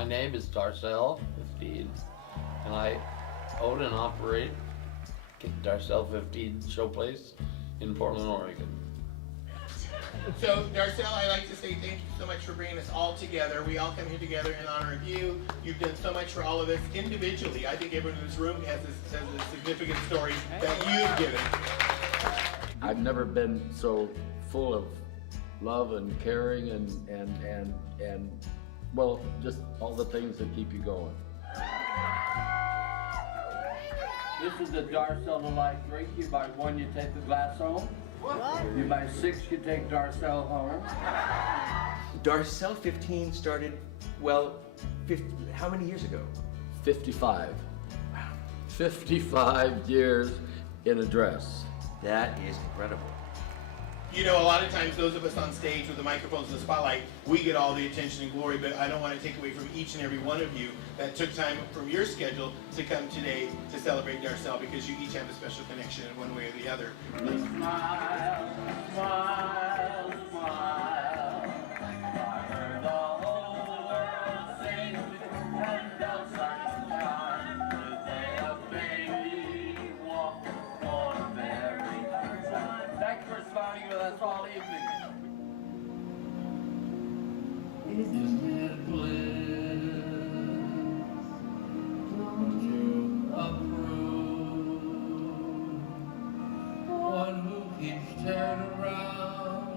My name is Darcelle 15, and I own and operate Darcelle 15 Showplace in Portland, Oregon. So, Darcelle, I'd like to say thank you so much for bringing us all together. We all come here together in honor of you. You've done so much for all of us individually. I think everyone in this room has a significant story that you've given. I've never been so full of love and caring and well, just all the things that keep you going. This is the Darcelle to Life drink. You buy one, you take the glass home. What? You buy 6, you take Darcelle home. Darcelle 15 started, well, how many years ago? 55. 55 years in a dress. That is incredible. You know, a lot of times those of us on stage with the microphones and the spotlight, we get all the attention and glory, but I don't want to take away from each and every one of you that took time from your schedule to come today to celebrate Darcelle, because you each have a special connection in one way or the other. Smile, smile, smile. I heard the whole world sing, and bells start to chime. The day of baby walk for the very first time. Thanks for smiling with us all evening. Isn't it bliss? Don't you approve? One who keeps turning around,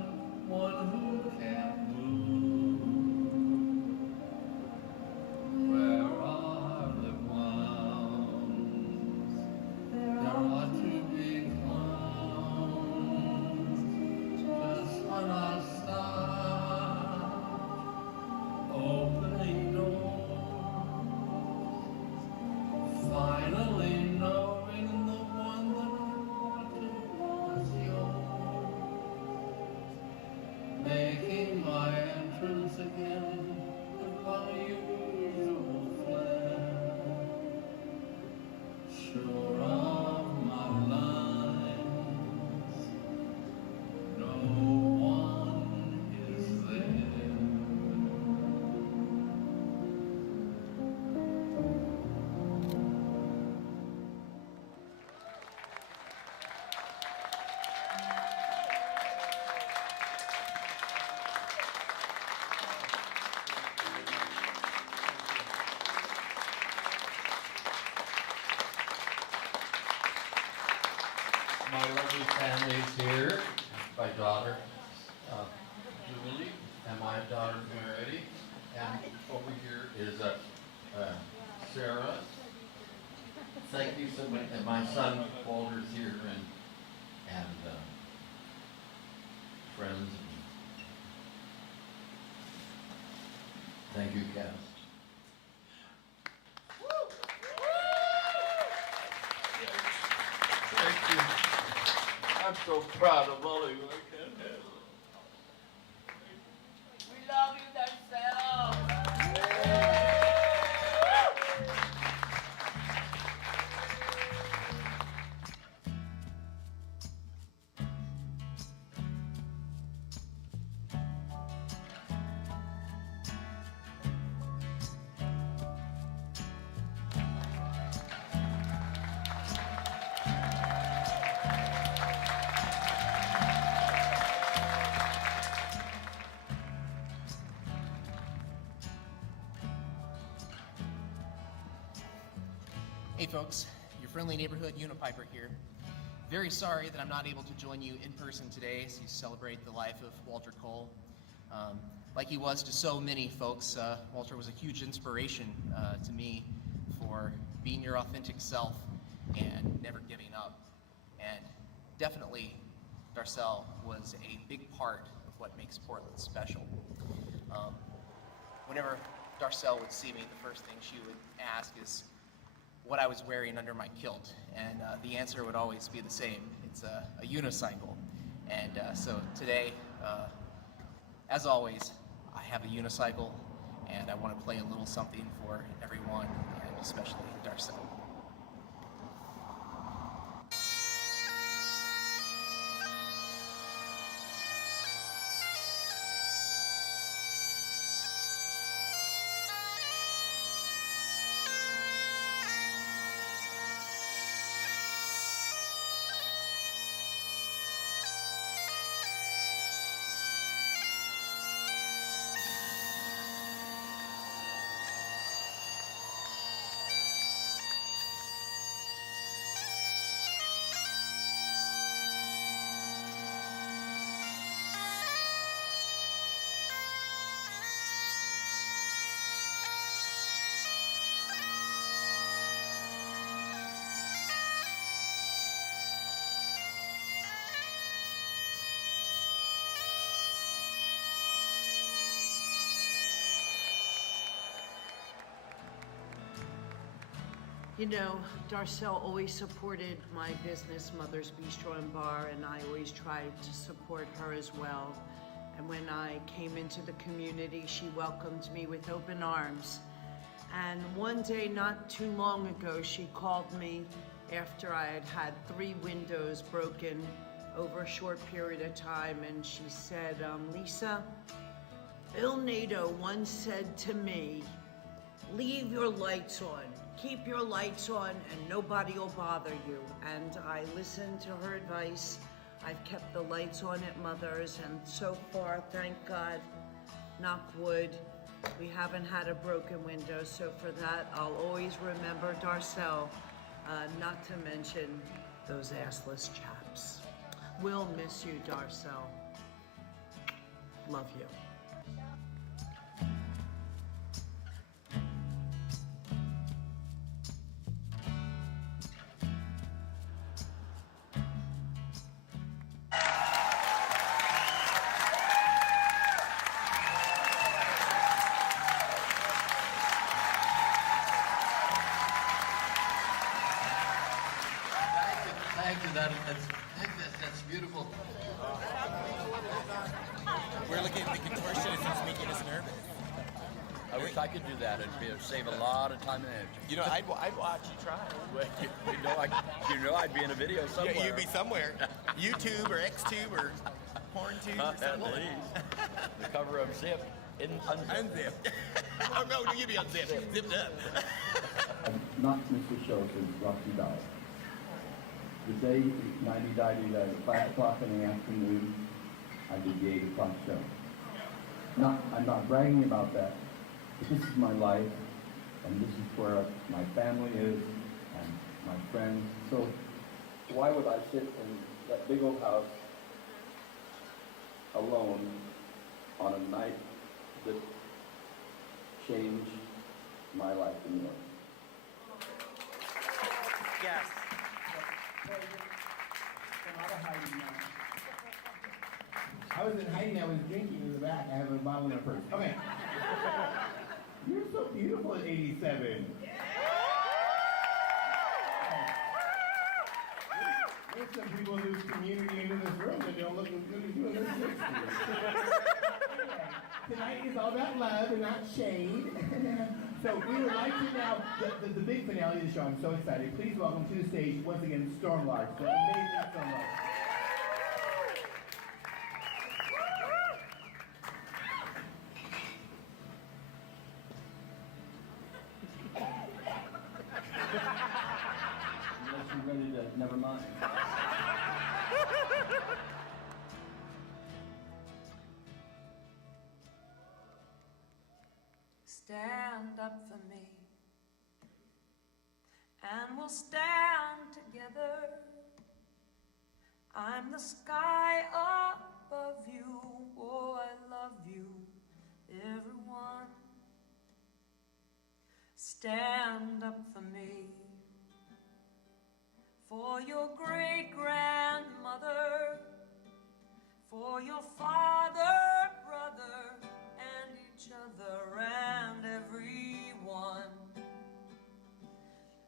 one who can't move. Where are the clowns? There ought to be clowns just on our side, opening doors, finally knowing the one that I wanted was yours, making my entrance again with my usual flair, sure of my lines, no one is there. My lovely family is here. My daughter, Julie, and my daughter, Mary. And over here is Sarah. Thank you so much. And my son, Walter's here, and friends. Thank you, Cass. Thank you. I'm so proud of all of you. I can't handle it. We love you, Darcelle. Hey folks, your friendly neighborhood Unipiper here. Very sorry that I'm not able to join you in person today as you celebrate the life of Walter Cole. Like he was to so many folks, Walter was a huge inspiration to me for being your authentic self and never giving up. And definitely Darcelle was a big part of what makes Portland special. Whenever Darcelle would see me, the first thing she would ask is what I was wearing under my kilt, and the answer would always be the same. It's a unicycle. And so today, as always, I have a unicycle, and I want to play a little something for everyone, and especially Darcelle. You know, Darcelle always supported my business, Mother's Bistro and Bar, and I always tried to support her as well. And when I came into the community, she welcomed me with open arms. And one day, not too long ago, she called me after I had had 3 windows broken over a short period of time, and she said, Lisa, Bill Nato once said to me, leave your lights on. Keep your lights on and nobody will bother you. And I listened to her advice. I've kept the lights on at Mother's, and so far, thank God, knock wood, we haven't had a broken window. So for that, I'll always remember Darcelle, not to mention those assless chaps. We'll miss you, Darcelle. Love you. Thank you. That's beautiful. We're looking at the contortionist who's making us nervous. I wish I could do that. It'd save a lot of time and energy. You know, I'd watch you try. Well, you know I'd be in a video somewhere. Yeah, you'd be somewhere. YouTube or XTube or PornTube or At something. least. The cover of Zip. Unzipped. Oh, no, you'd be unzipped. Zipped up. I knocked Mr. Schultz's Rocky died. The day he died, he died at 5 o'clock in the afternoon. I did the 8 o'clock show. I'm not bragging about that. This is my life, and this is where my family is, and my friends. So why would I sit in that big old house alone on a night that changed my life in New York? Yes. I was in hiding, I was drinking in the back. I have a bottle in my purse. Okay. You're so beautiful at 87. There's some people whose community into this room that don't look as good as you in their 60s. Tonight is all about love and not shade. So we would like to now, the big finale of the show, I'm so excited. Please welcome to the stage, once again, Stormlark. The amazing Stormlark. Unless you're ready to, never mind. Stand up for me, and we'll stand together. I'm the sky above you, oh, I love you, everyone. Stand up for me, for your great-grandmother, for your father, brother, and each other and everyone,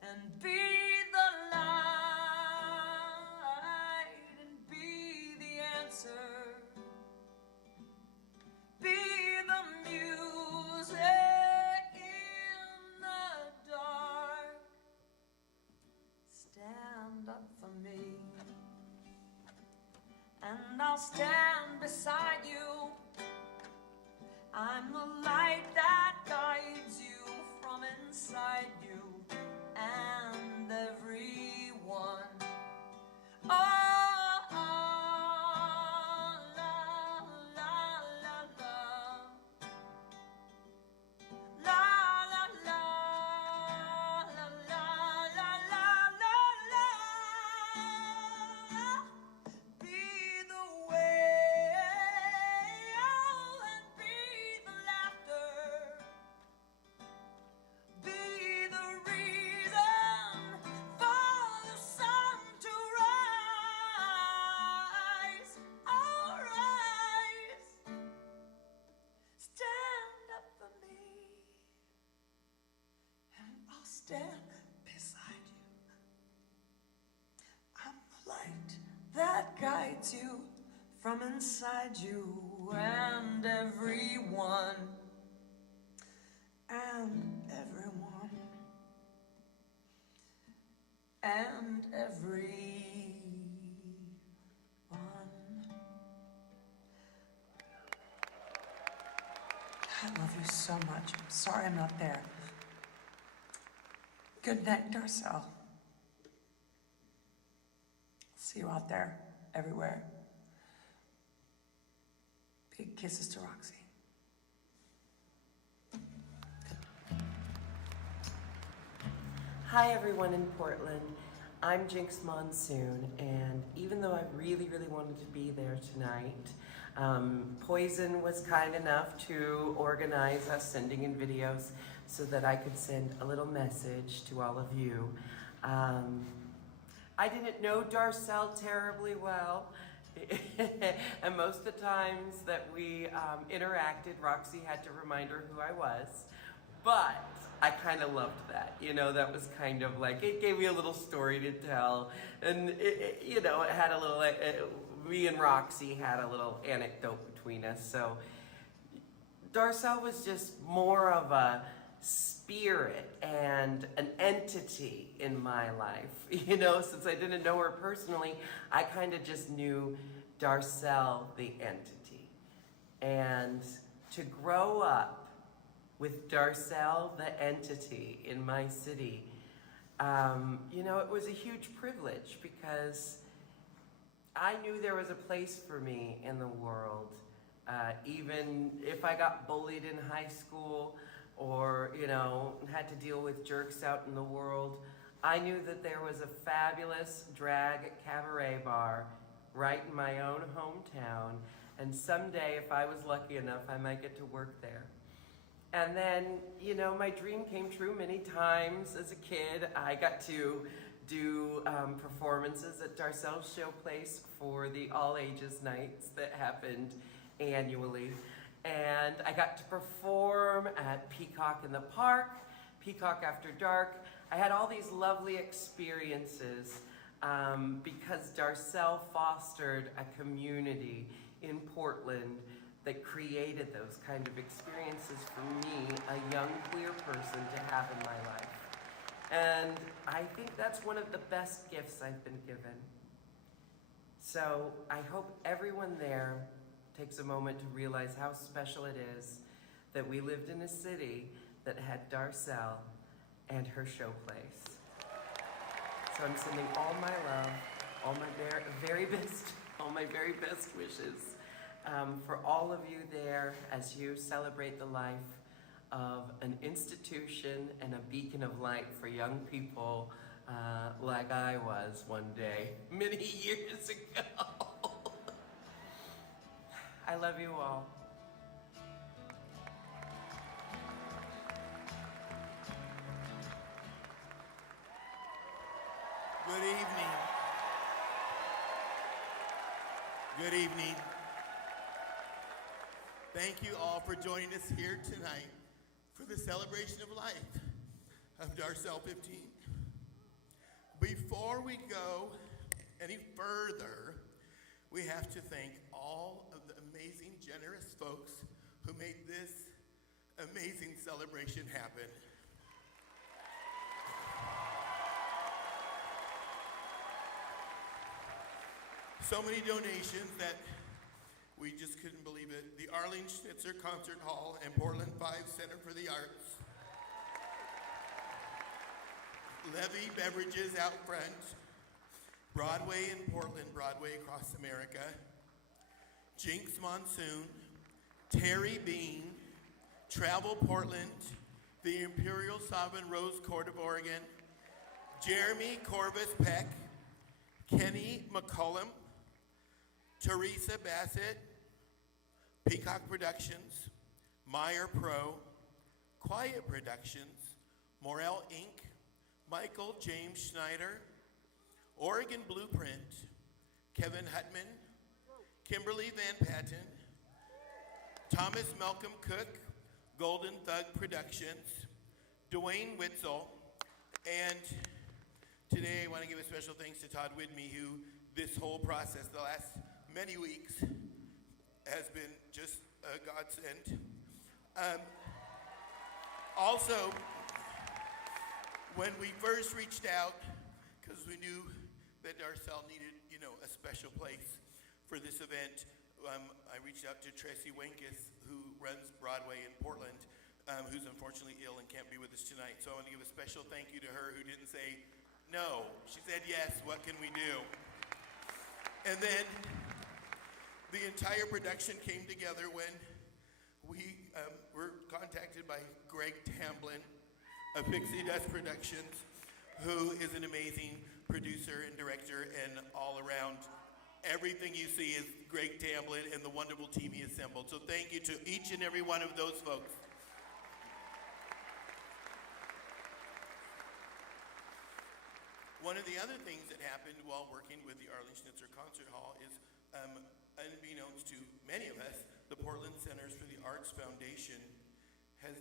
and be the light and be the answer, be the music in the dark. Stand up for me, and I'll stand beside you. I'm the light that guides you from inside you and everyone. Oh, oh, la, la, la, la. La, la, la, la, la, la, la, la. Be the way, oh, and be the laughter. guides you from inside you, and everyone, and everyone, and everyone. I love you so much. I'm sorry I'm not there. Good night, Darcelle. See you out there, everywhere. Big kisses to Roxy. Hi everyone in Portland. I'm Jinx Monsoon, and even though I really, really wanted to be there tonight, Poison was kind enough to organize us sending in videos so that I could send a little message to all of you. I didn't know Darcelle terribly well, and most of the times that we interacted, Roxy had to remind her who I was, but I kind of loved that. You know, that was kind of like, it gave me a little story to tell, and it had a little, me and Roxy had a little anecdote between us. So Darcelle was just more of a spirit and an entity in my life. You know, since I didn't know her personally, I kind of just knew Darcelle, the entity. And to grow up with Darcelle, the entity, in my city, it was a huge privilege because I knew there was a place for me in the world. Even if I got bullied in high school or, had to deal with jerks out in the world, I knew that there was a fabulous drag cabaret bar right in my own hometown. And someday, if I was lucky enough, I might get to work there. And then, my dream came true many times as a kid. I got to do performances at Darcelle's show place for the all ages nights that happened annually. And I got to perform at Peacock in the Park, Peacock After Dark. I had all these lovely experiences because Darcelle fostered a community in Portland that created those kind of experiences for me, a young queer person, to have in my life. And I think that's one of the best gifts I've been given. So I hope everyone there takes a moment to realize how special it is that we lived in a city that had Darcelle and her show place. So I'm sending all my love, all my very best wishes for all of you there as you celebrate the life of an institution and a beacon of light for young people like I was one day, many years ago. I love you all. Good evening. Good evening. Thank you all for joining us here tonight for the celebration of life of Darcelle 15. Before we go any further, we have to thank all of the amazing, generous folks who made this amazing celebration happen. So many donations that we just couldn't believe it. The Arlene Schnitzer Concert Hall and Portland 5 Center for the Arts. Levy Beverages out front. Broadway in Portland, Broadway across America. Jinx Monsoon. Terry Bean. Travel Portland. The Imperial Sovereign Rose Court of Oregon. Jeremy Corvus Peck. Kenny McCullum. Teresa Bassett, Peacock Productions, Meyer Pro, Quiet Productions, Morel Inc., Michael James Schneider, Oregon Blueprint, Kevin Hutman, Kimberly Van Patten, Thomas Malcolm Cook, Golden Thug Productions, Dwayne Witzel, and today I want to give a special thanks to Todd Widme, who this whole process, the last many weeks, has been just a godsend. Also, when we first reached out, because we knew that Darcelle needed, a special place for this event, I reached out to Tracy Wenkes, who runs Broadway in Portland, who's unfortunately ill and can't be with us tonight. So I want to give a special thank you to her, who didn't say no. She said yes, what can we do? And then the entire production came together when we were contacted by Greg Tamblyn of Pixie Dust Productions, who is an amazing producer and director, and all around, everything you see is Greg Tamblyn and the wonderful team he assembled. So thank you to each and every one of those folks. One of the other things that happened while working with the Arlene Schnitzer Concert Hall is, unbeknownst to many of us, the Portland Centers for the Arts Foundation has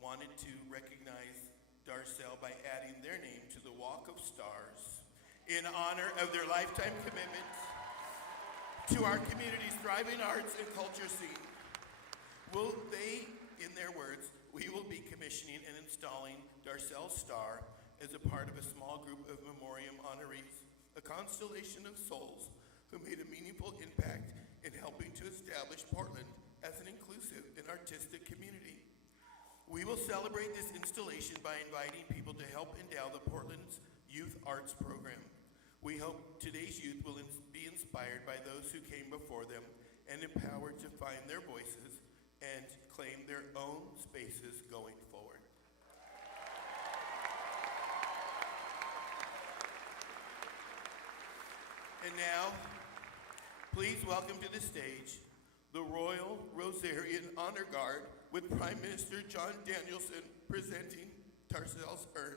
wanted to recognize Darcelle by adding their name to the Walk of Stars in honor of their lifetime commitment to our community's thriving arts and culture scene. Will they, in their words, we will be commissioning and installing Darcelle's star as a part of a small group of memoriam honorees, a constellation of souls who made a meaningful impact in helping to establish Portland as an inclusive and artistic community. We will celebrate this installation by inviting people to help endow the Portland's Youth Arts Program. We hope today's youth will be inspired by those who came before them and empowered to find their voices and claim their own spaces going forward. And now, please welcome to the stage the Royal Rosarian Honor Guard with Prime Minister John Danielson presenting Darcelle's urn.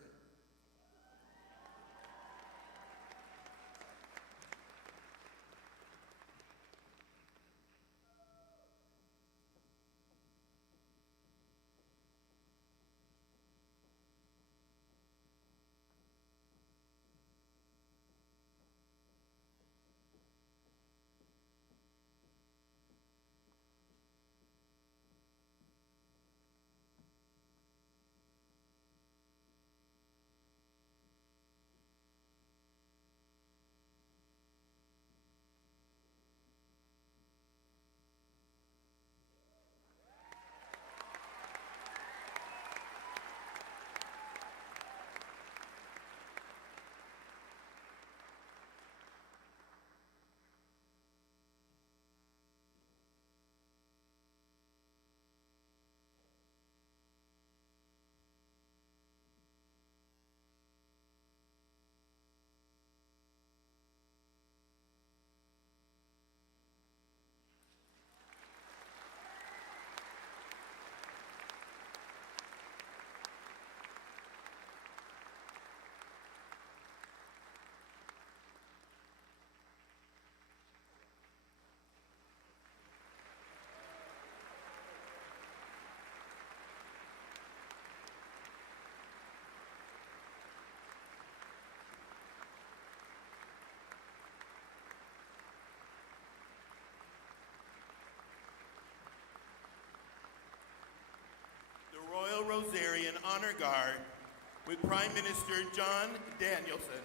The Royal Rosarian Honor Guard with Prime Minister John Danielson.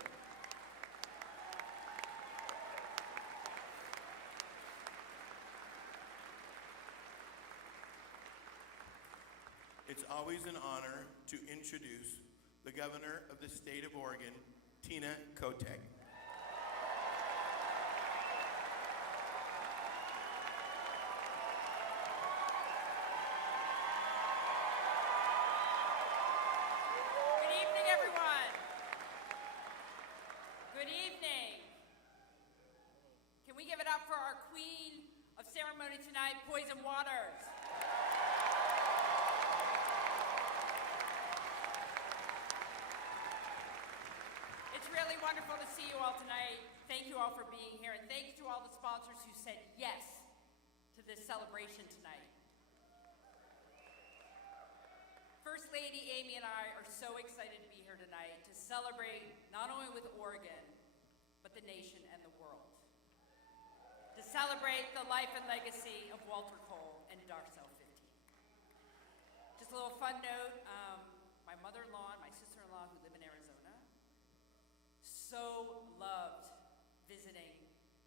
It's always an honor to introduce the Governor of the State of Oregon, Tina Kotek. Tonight, Poison Waters. It's really wonderful to see you all tonight. Thank you all for being here, and thank you to all the sponsors who said yes to this celebration tonight. First Lady Amy and I are so excited to be here tonight to celebrate not only with Oregon, but but the nation and the world. To celebrate the life and legacy of Walter Cole and Darcelle 15. Just a little fun note, my mother-in-law and my sister-in-law who live in Arizona so loved visiting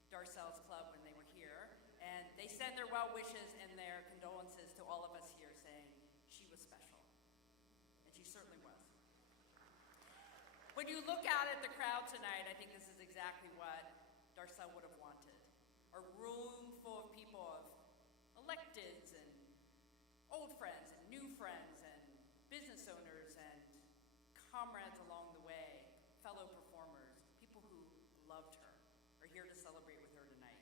Darcelle's club when they were here, and they send their well wishes and their condolences to all of us here, saying she was special, and she certainly was. When you look out at the crowd tonight, I think this is exactly what Darcelle would have wanted. A room full of people, of electeds and old friends and new friends and business owners and comrades along the way, fellow performers, people who loved her, are here to celebrate with her tonight.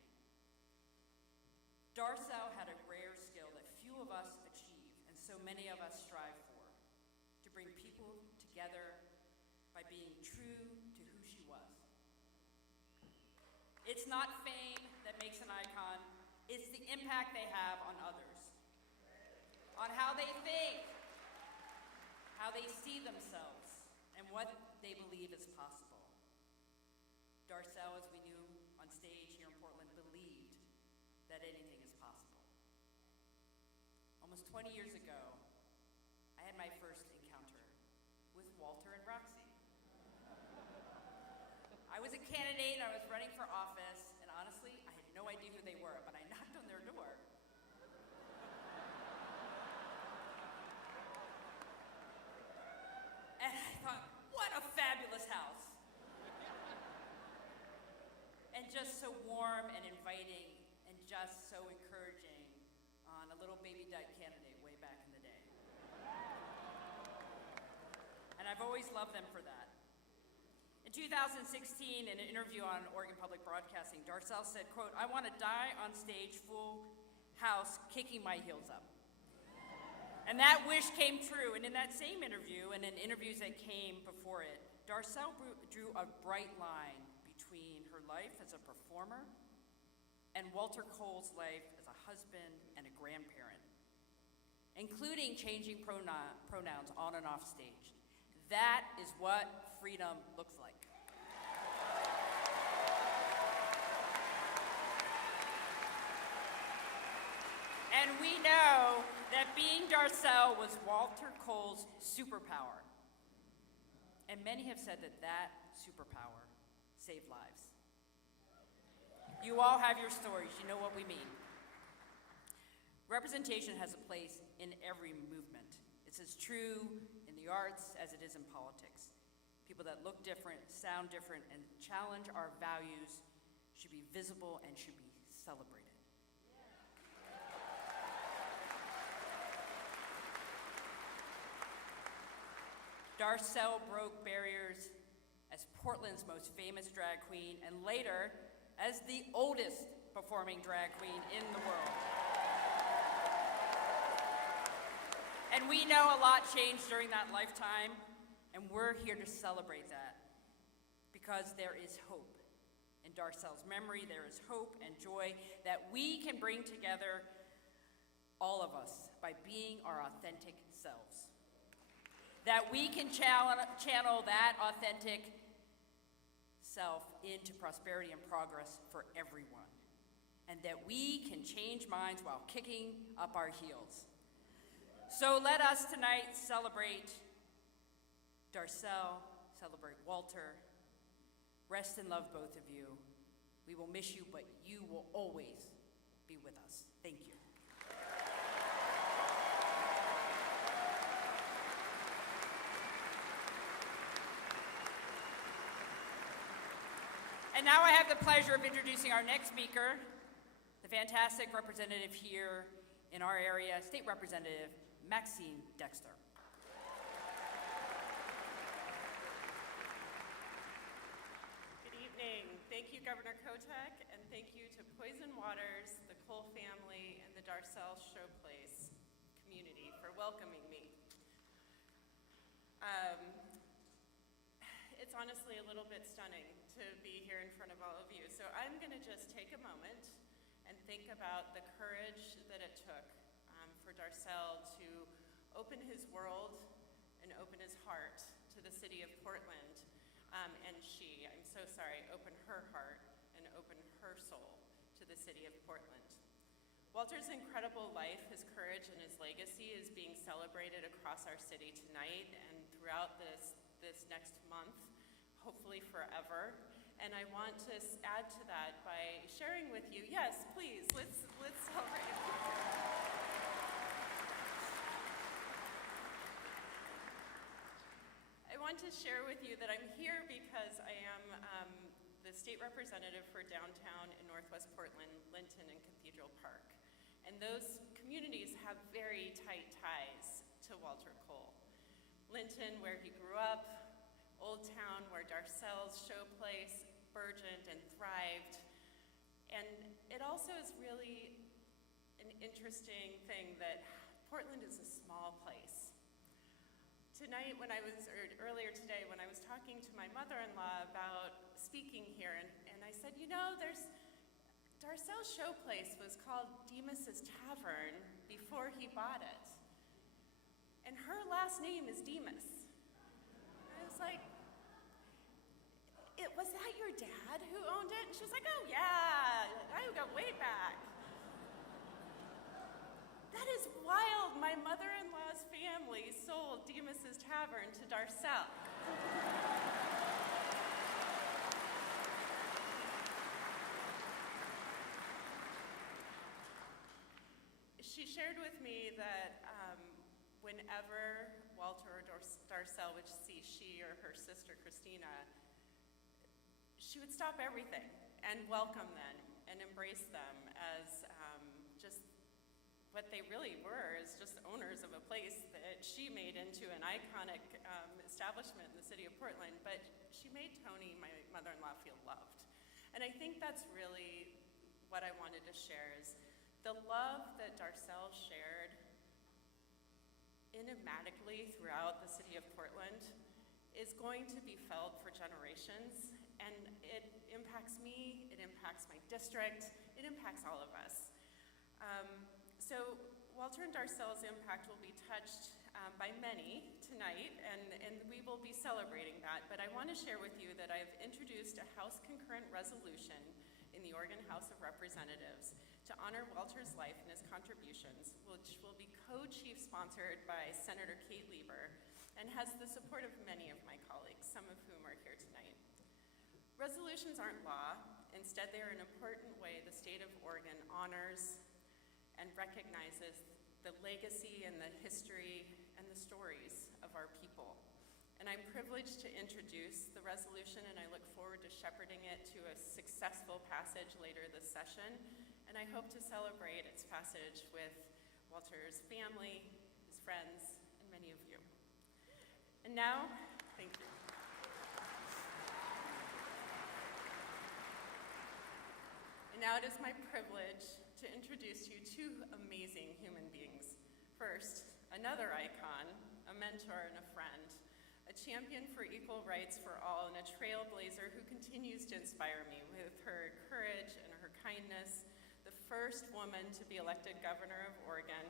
Darcelle had a rare skill that few of us achieve and so many of us strive for, to bring people together by being true to who she was. It's not fame that makes an icon, it's the impact they have on others, on how they think, how they see themselves, and what they believe is possible. Darcelle, as we knew on stage here in Portland, believed that anything is possible. Almost 20 years ago, I had my first encounter with Walter and Roxy. I was a candidate, I was running for office, and honestly, I had no idea who they were, but I knocked on their door. And I thought, what a fabulous house. And just so warm and inviting and just so encouraging on a little baby dyke candidate way back in the day. And I've always loved them for that. In 2016, in an interview on Oregon Public Broadcasting, Darcelle said, quote, "I want to die on stage, full house, kicking my heels up." And that wish came true. And in that same interview, and in interviews that came before it, Darcelle drew a bright line between her life as a performer and Walter Cole's life as a husband and a grandparent, including changing pronouns on and off stage. That is what freedom looks like. And we know that being Darcelle was Walter Cole's superpower. And many have said that that superpower saved lives. You all have your stories, you know what we mean. Representation has a place in every movement. It's as true in the arts as it is in politics. People that look different, sound different, and challenge our values should be visible and should be celebrated. Darcelle broke barriers as Portland's most famous drag queen, and later as the oldest performing drag queen in the world. And we know a lot changed during that lifetime, and we're here to celebrate that because there is hope. In Darcelle's memory, there is hope and joy that we can bring together, all of us, by being our authentic selves. That we can channel that authentic self into prosperity and progress for everyone. And that we can change minds while kicking up our heels. So let us tonight celebrate Darcelle, celebrate Walter. Rest in love, both of you. We will miss you, but you will always be with us. Thank you. And now I have the pleasure of introducing our next speaker, the fantastic representative here in our area, State Representative Maxine Dexter. Good evening. Thank you, Governor Kotek, and thank you to Poison Waters, the Cole family, and the Darcelle Showplace community for welcoming me. It's honestly a little bit stunning to be here in front of all of you. So I'm going to just take a moment and think about the courage that it took for Darcelle to open his world and open his heart to the city of Portland. and she, I'm so sorry, open her heart and open her soul to the city of Portland. Walter's incredible life, his courage, and his legacy is being celebrated across our city tonight and throughout this next month, hopefully forever. And I want to add to that by sharing with you, yes, please, let's celebrate. I want to share with you that I'm here because I am the state representative for downtown and Northwest Portland, Linton, and Cathedral Park. And those communities have very tight ties to Walter Cole. Linton, where he grew up, Old Town, where Darcelle's showplace burgeoned and thrived. And it also is really an interesting thing that Portland is a small place. Tonight, earlier today, when I was talking to my mother-in-law about speaking here, and I said, you know, Darcelle's showplace was called Demas's Tavern before he bought it. And her last name is Demas. I was like, was that your dad who owned it? And she was like, oh yeah, I go way back. That is wild. My mother-in-law's family sold Demas's Tavern to Darcelle. She shared with me that whenever Walter or Darcelle would see she or her sister Christina, she would stop everything and welcome them and embrace them as just what they really were, as just owners of a place that she made into an iconic establishment in the city of Portland. But she made Tony, my mother-in-law, feel loved. And I think that's really what I wanted to share is the love that Darcelle shared enigmatically throughout the city of Portland is going to be felt for generations, and it impacts me, it impacts my district, it impacts all of us. So Walter and Darcelle's impact will be touched by many tonight, and we will be celebrating that, but I want to share with you that I've introduced a House concurrent resolution in the Oregon House of Representatives to honor Walter's life and his contributions, which will be co-chief sponsored by Senator Kate Lieber and has the support of many of my colleagues, some of whom are here tonight. Resolutions aren't law. Instead, they are an important way the state of Oregon honors and recognizes the legacy and the history and the stories of our people. And I'm privileged to introduce the resolution, and I look forward to shepherding it to a successful passage later this session. And I hope to celebrate its passage with Walter's family, his friends, and many of you. And now, thank you. And now it is my privilege to introduce you two amazing human beings. First, another icon, a mentor and a friend, a champion for equal rights for all, and a trailblazer who continues to inspire me with her courage and her kindness, the first woman to be elected governor of Oregon.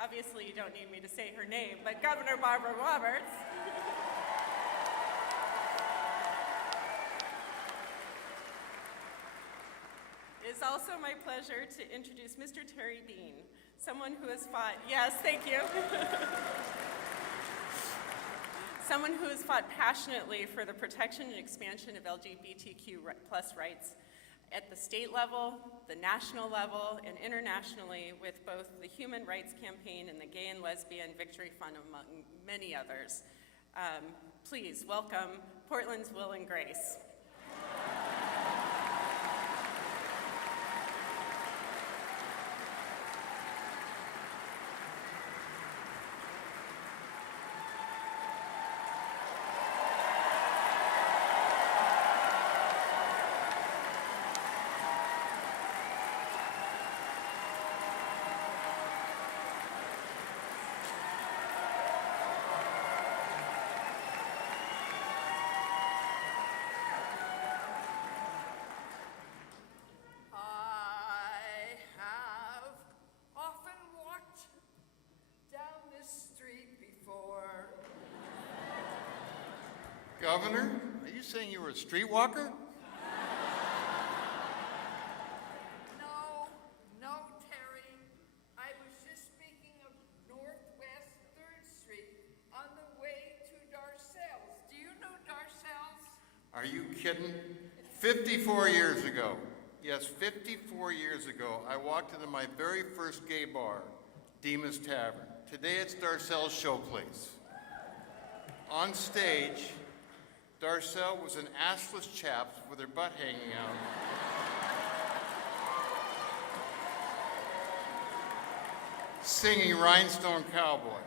Obviously, you don't need me to say her name, but Governor Barbara Roberts. It is also my pleasure to introduce Mr. Terry Bean, someone who has fought, yes, thank you. Someone who has fought passionately for the protection and expansion of LGBTQ plus rights at the state level, the national level, and internationally with both the Human Rights Campaign and the Gay and Lesbian Victory Fund, among many others. Please welcome Portland's Will and Grace. governor? Are you saying you were a streetwalker? No, Terry. I was just speaking of Northwest 3rd Street on the way to Darcelle's. Do you know Darcelle's? Are you kidding? 54 years ago, yes, 54 years ago, I walked into my very first gay bar, Dima's Tavern. Today it's Darcelle's showplace. On stage, Darcelle was an assless chap with her butt hanging out. Singing Rhinestone Cowboy.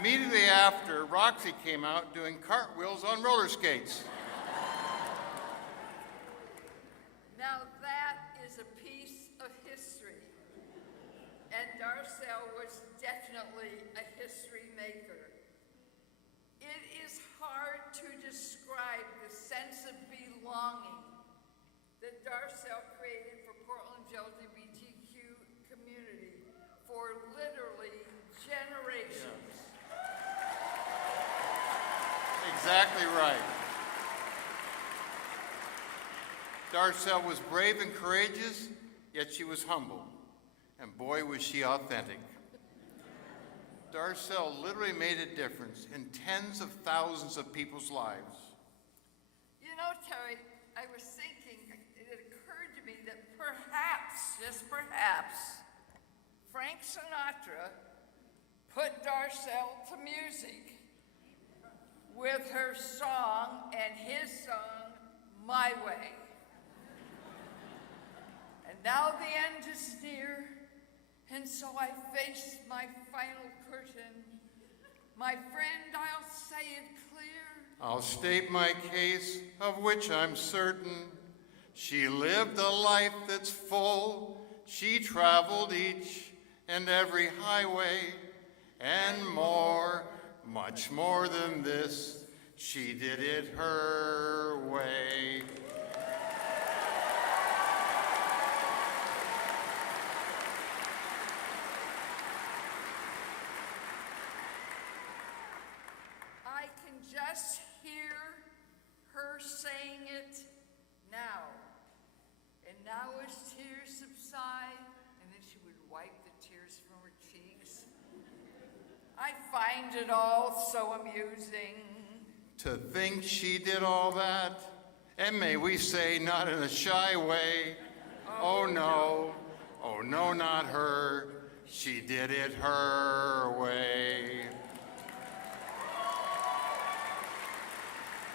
Immediately after, Roxy came out doing cartwheels on roller skates. Now that is a piece of history. And Darcelle was definitely a history maker. It is hard to describe the sense of belonging that Darcelle created for Portland's LGBTQ community for literally generations. Exactly right. Darcelle was brave and courageous, yet she was humble. And boy, was she authentic. Darcelle literally made a difference in tens of thousands of people's lives. You know, Terry, I was thinking, it occurred to me that perhaps, just perhaps, Frank Sinatra put Darcelle to music with her song and his song, My Way. And now the end is near, and so I face my final curtain. My friend, I'll say it clear. I'll state my case, of which I'm certain. She lived a life that's full. She traveled each and every highway, and more, much more than this, she did it her way. I can just hear her saying it now. And now as tears subside, and then she would wipe the tears from her cheeks. I find it all so amusing. To think she did all that, and may we say not in a shy way, oh no, not her, she did it her way.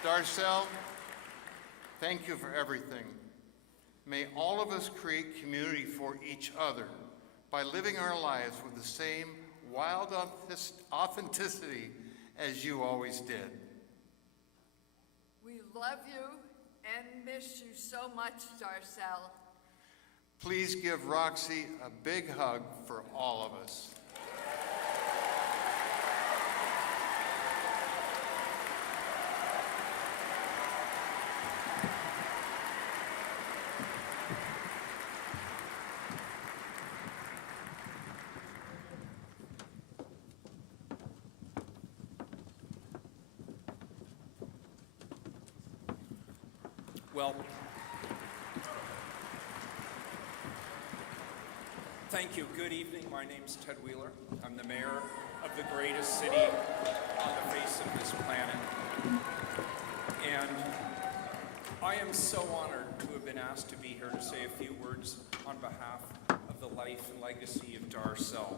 Darcelle, thank you for everything. May all of us create community for each other by living our lives with the same wild authenticity as you always did. We love you and miss you so much, Darcelle. Please give Roxy a big hug for all of us. Well, thank you. Good evening. My name's Ted Wheeler. I'm the mayor of the greatest city on the face of this planet. And I am so honored to have been asked to be here to say a few words on behalf of the life and legacy of Darcelle.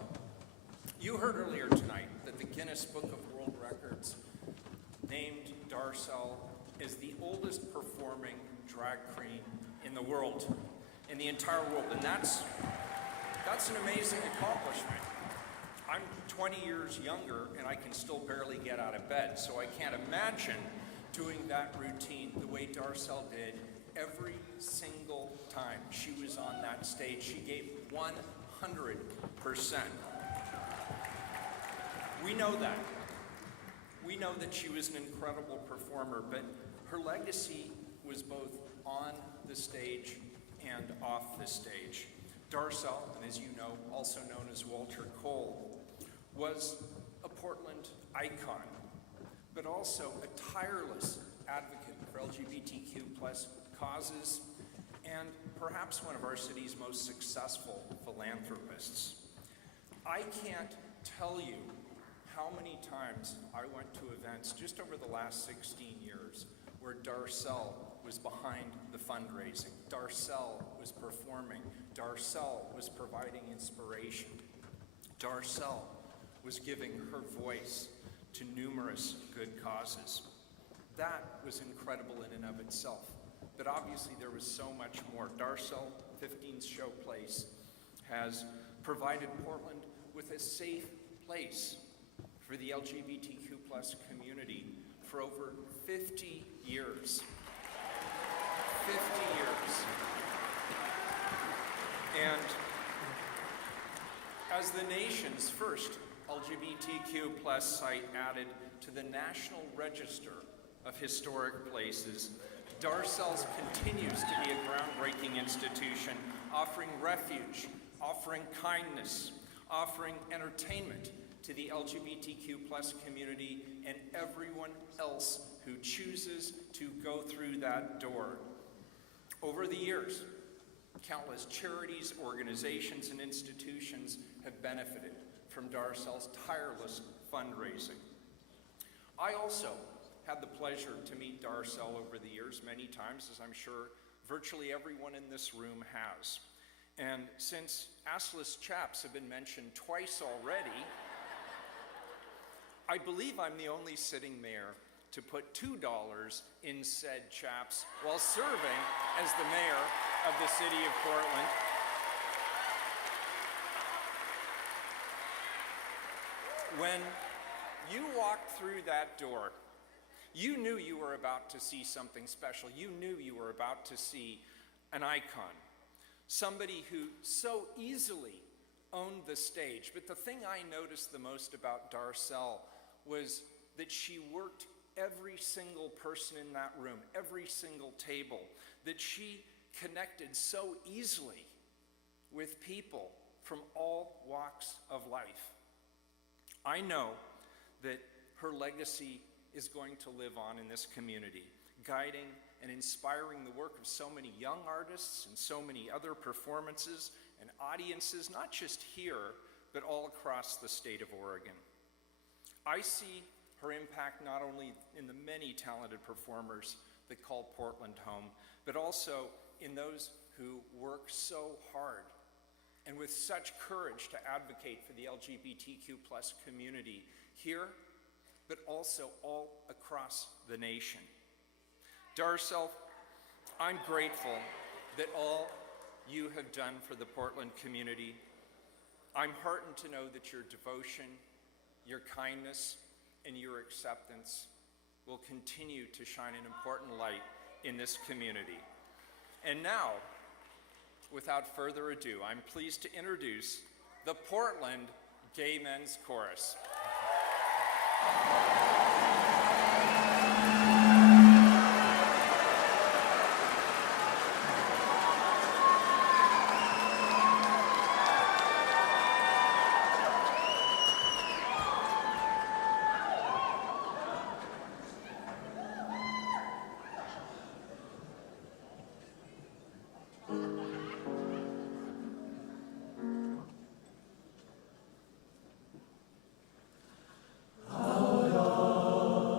You heard earlier tonight that the Guinness Book of World Records named Darcelle as the oldest performing drag queen in the world, in the entire world, and that's an amazing accomplishment. I'm 20 years younger and I can still barely get out of bed, so I can't imagine doing that routine the way Darcelle did every single time she was on that stage. She gave 100%. We know that. We know that she was an incredible performer, but her legacy was both on the stage and off the stage. Darcelle, and as you know, also known as Walter Cole, was a Portland icon. but also a tireless advocate for LGBTQ plus causes, and perhaps one of our city's most successful philanthropists. I can't tell you how many times I went to events just over the last 16 years where Darcelle was behind the fundraising. Darcelle was performing. Darcelle was providing inspiration. Darcelle was giving her voice to numerous good causes. That was incredible in and of itself. But obviously there was so much more. Darcelle 15's Showplace has provided Portland with a safe place for the LGBTQ plus community for over 50 years. 50 years. And as the nation's first LGBTQ plus site added to the National Register of Historic Places, Darcelle's continues to be a groundbreaking institution, offering refuge, offering kindness, offering entertainment to the LGBTQ plus community and everyone else who chooses to go through that door. Over the years, countless charities, organizations, and institutions have benefited from Darcelle's tireless fundraising. I also had the pleasure to meet Darcelle over the years many times, as I'm sure virtually everyone in this room has. And since assless chaps have been mentioned twice already, I believe I'm the only sitting mayor to put $2 in said chaps while serving as the mayor of the city of Portland. When you walked through that door, you knew you were about to see something special. You knew you were about to see an icon, somebody who so easily owned the stage. But the thing I noticed the most about Darcelle was that she worked every single person in that room, every single table, that she connected so easily with people from all walks of life. I know that her legacy is going to live on in this community, guiding and inspiring the work of so many young artists and so many other performances and audiences, not just here, but all across the state of Oregon. I see her impact not only in the many talented performers that call Portland home, but also in those who work so hard and with such courage to advocate for the LGBTQ plus community here, but also all across the nation. Darcelle, I'm grateful that all you have done for the Portland community. I'm heartened to know that your devotion, your kindness, and your acceptance will continue to shine an important light in this community. And now, without further ado, I'm pleased to introduce the Portland Gay Men's Chorus. Out of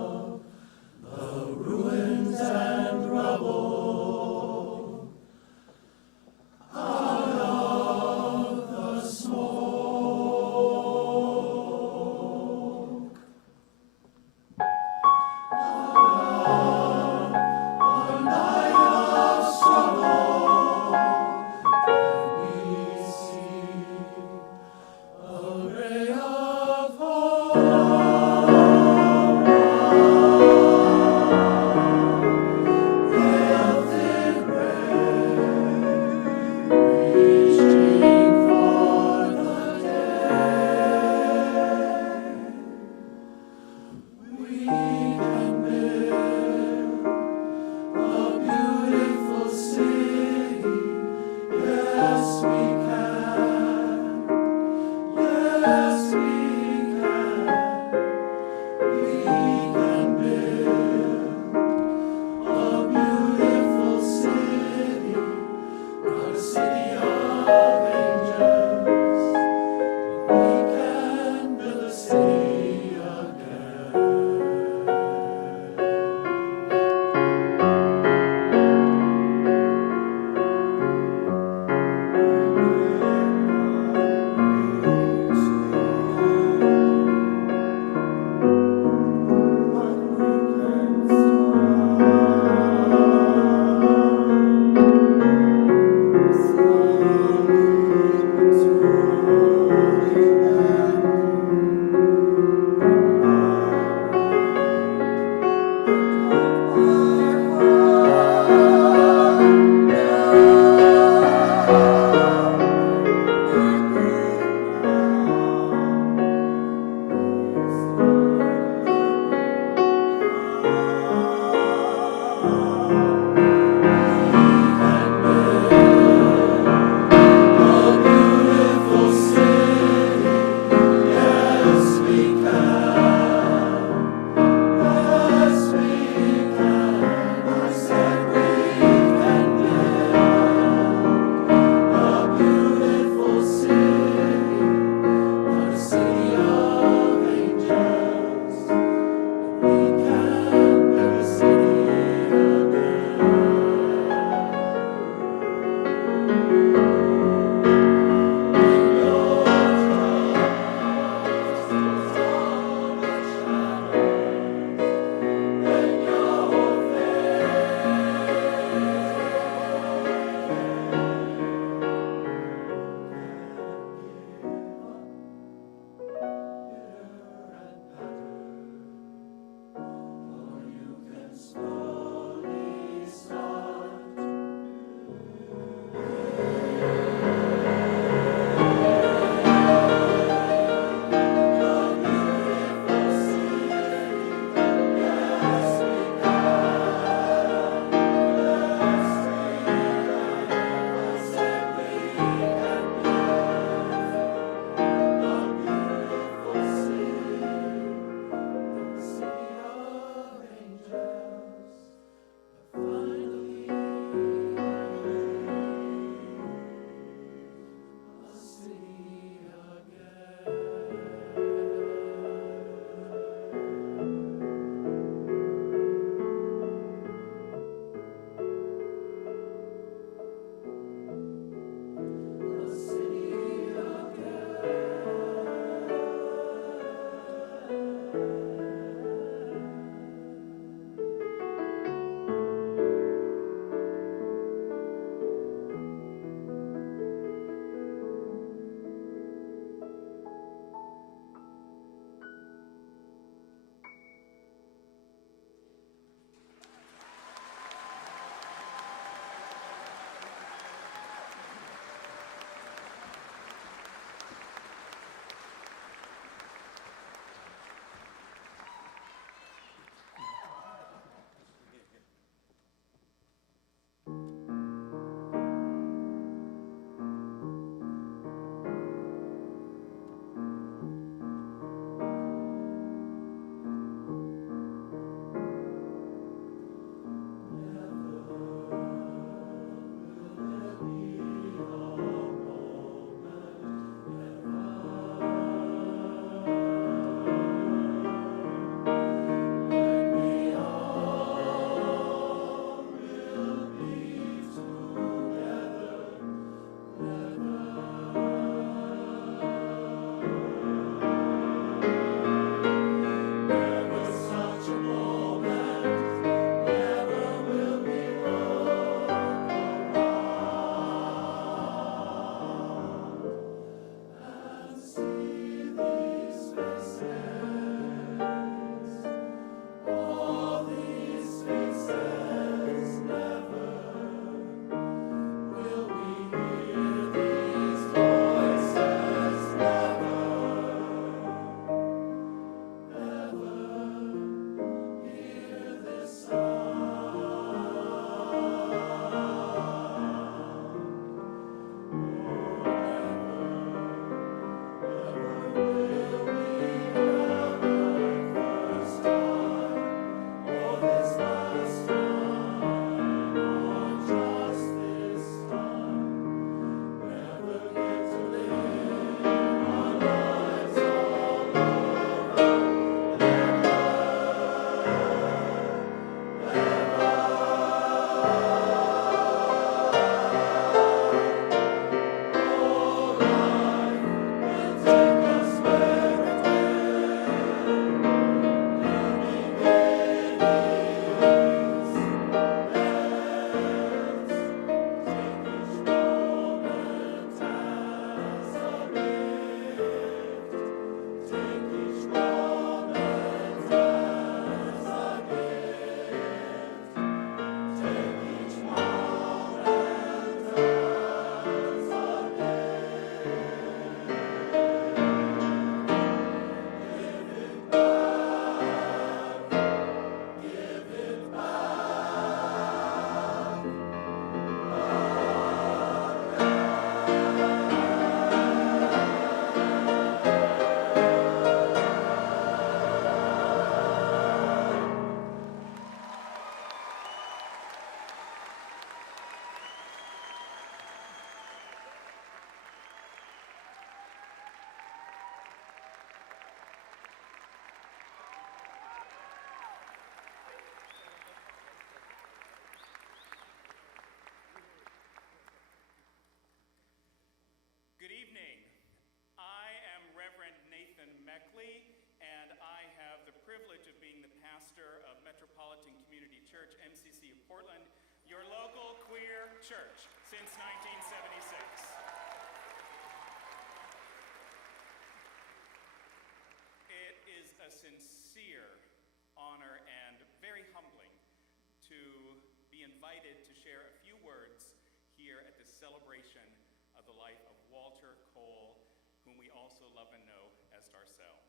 celebration of the life of Walter Cole, whom we also love and know as Darcelle.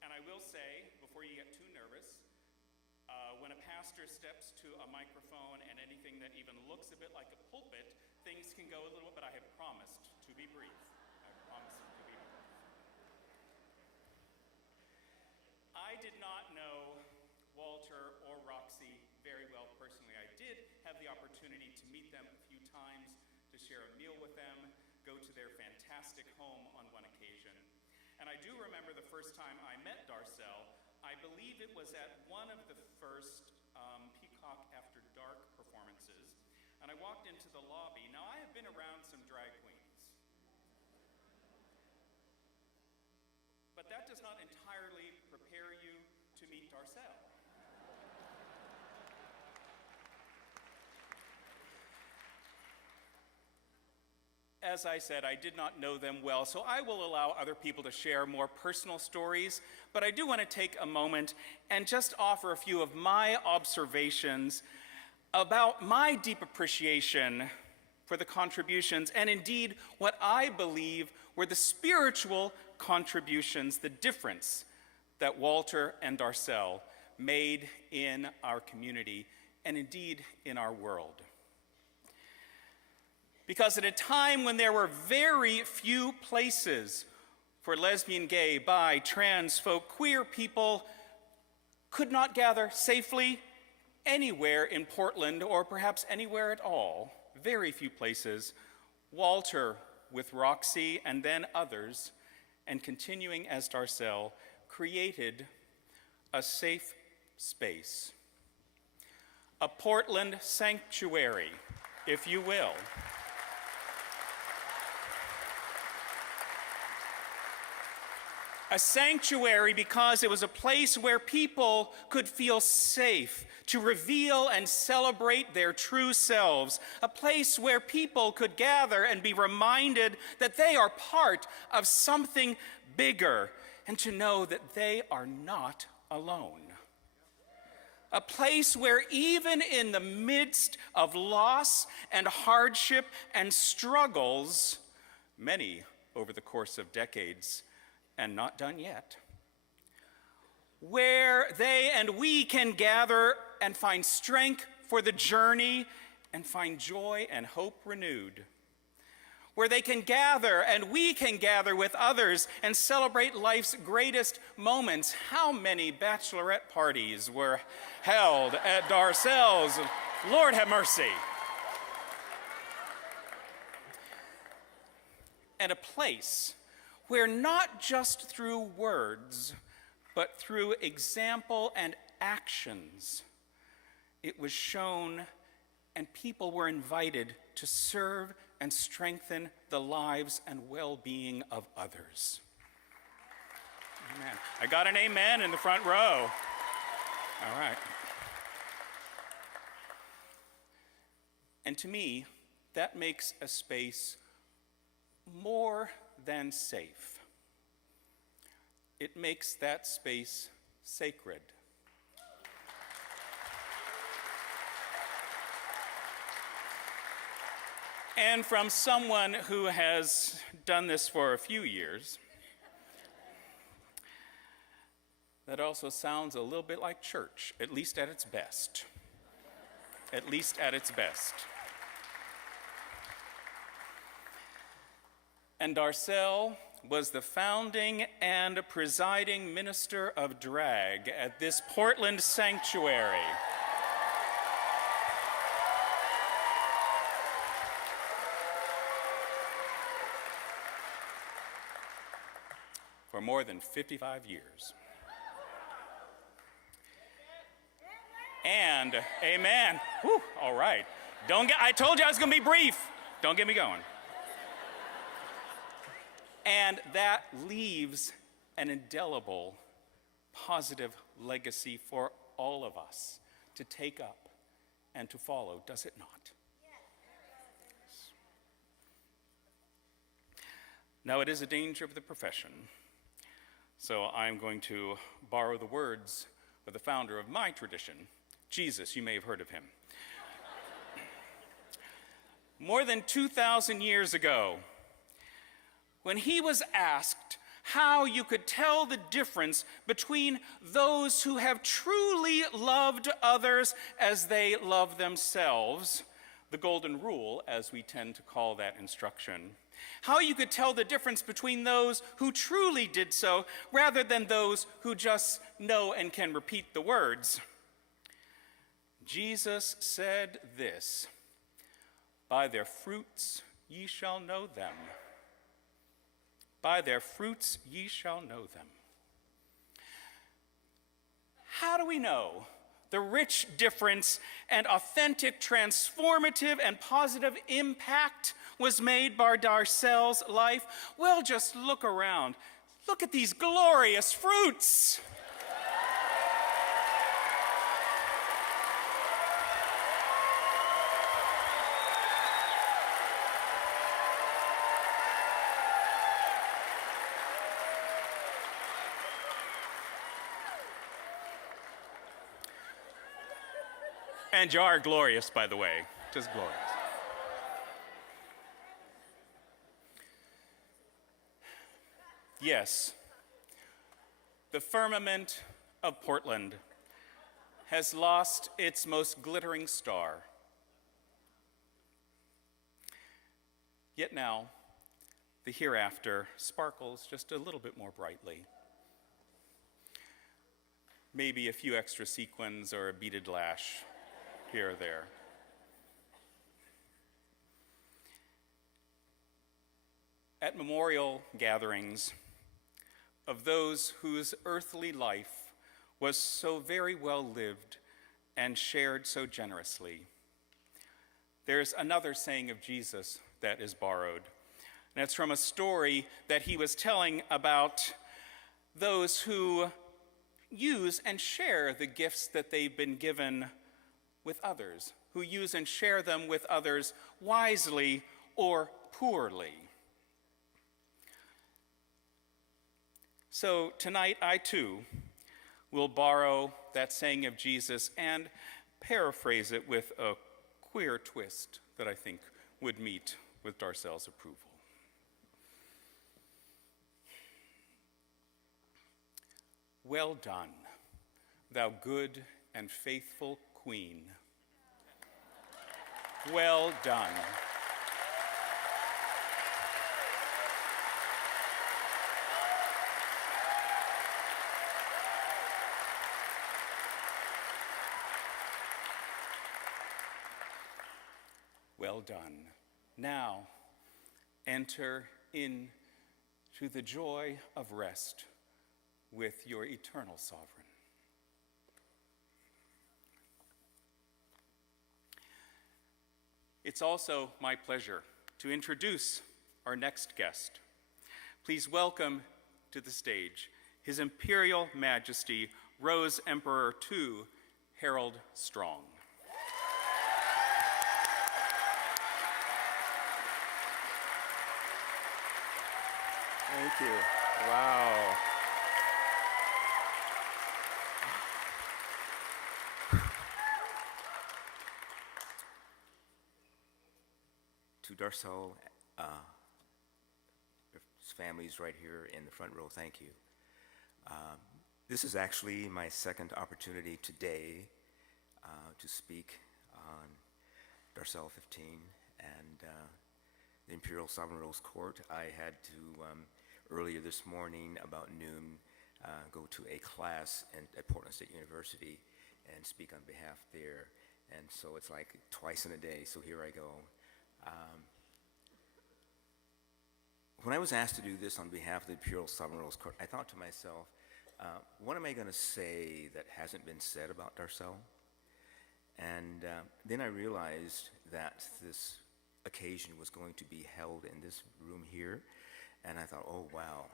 And I will say, before you get too nervous, when a pastor steps to a microphone and anything that even looks a bit like a pulpit, things can go a little bit, but I have promised to be brief. I promised to be brief. I did not know Walter or Roxy very well personally. I did have the opportunity to meet them a few times, to share a meal with them, go to their fantastic home on one occasion. And I do remember the first time I met Darcelle. I believe it was at one of the first Peacock After Dark performances, and I walked into the lobby. Now, I have been around some drag queens, but that does not entirely prepare you to meet Darcelle. As I said, I did not know them well, so I will allow other people to share more personal stories, but I do want to take a moment and just offer a few of my observations about my deep appreciation for the contributions, and indeed what I believe were the spiritual contributions, the difference that Walter and Darcelle made in our community, and indeed in our world. Because at a time when there were very few places for lesbian, gay, bi, trans folk, queer people could not gather safely anywhere in Portland, or perhaps anywhere at all, very few places, Walter with Roxy and then others, and continuing as Darcelle, created a safe space, a Portland sanctuary, if you will. A sanctuary because it was a place where people could feel safe to reveal and celebrate their true selves. A place where people could gather and be reminded that they are part of something bigger and to know that they are not alone. A place where even in the midst of loss and hardship and struggles, many over the course of decades, and not done yet, where they and we can gather and find strength for the journey and find joy and hope renewed, where they can gather and we can gather with others and celebrate life's greatest moments. How many bachelorette parties were held at Darcelle's? Lord have mercy. And a place where not just through words, but through example and actions, it was shown and people were invited to serve and strengthen the lives and well-being of others. Amen. I got an amen in the front row. All right. And to me, that makes a space more than safe. It makes that space sacred. And from someone who has done this for a few years, that also sounds a little bit like church, at least at its best. At least at its best. And Darcelle was the founding and presiding minister of drag at this Portland sanctuary. For more than 55 years. And, amen. Whew, all right. I told you I was going to be brief. Don't get me going. And that leaves an indelible, positive legacy for all of us to take up and to follow, does it not? Yes. Now, it is a danger of the profession, so I'm going to borrow the words of the founder of my tradition, Jesus. You may have heard of him. more than 2,000 years ago, when he was asked how you could tell the difference between those who have truly loved others as they love themselves, the golden rule, as we tend to call that instruction, how you could tell the difference between those who truly did so rather than those who just know and can repeat the words. Jesus said this, "By their fruits ye shall know them. By their fruits ye shall know them." How do we know the rich difference and authentic, transformative, and positive impact was made by Darcelle's life? Well, just look around. Look at these glorious fruits. And you are glorious, by the way, just glorious. Yes, the firmament of Portland has lost its most glittering star. Yet now, the hereafter sparkles just a little bit more brightly. Maybe a few extra sequins or a beaded lash here or there. At memorial gatherings of those whose earthly life was so very well lived and shared so generously, there's another saying of Jesus that is borrowed. And it's from a story that he was telling about those who use and share the gifts that they've been given with others, who use and share them with others wisely or poorly. So tonight, I too will borrow that saying of Jesus and paraphrase it with a queer twist that I think would meet with Darcelle's approval. Well done, thou good and faithful Queen. Well done. Well done. Now, enter into the joy of rest with your eternal sovereign. It's also my pleasure to introduce our next guest. Please welcome to the stage His Imperial Majesty Rose Emperor II, Harold Strong. Thank you. Wow. To Darcelle, his family's right here in the front row, thank you. This is actually my second opportunity today to speak on Darcelle 15 and the Imperial Sovereign Rose Court. I had to, earlier this morning, about noon, go to a class at Portland State University and speak on behalf there. And so it's like twice in a day, so here I go. When I was asked to do this on behalf of the Imperial Sovereign Rose Court, I thought to myself, what am I going to say that hasn't been said about Darcelle? And then I realized that this occasion was going to be held in this room here, and I thought, oh wow,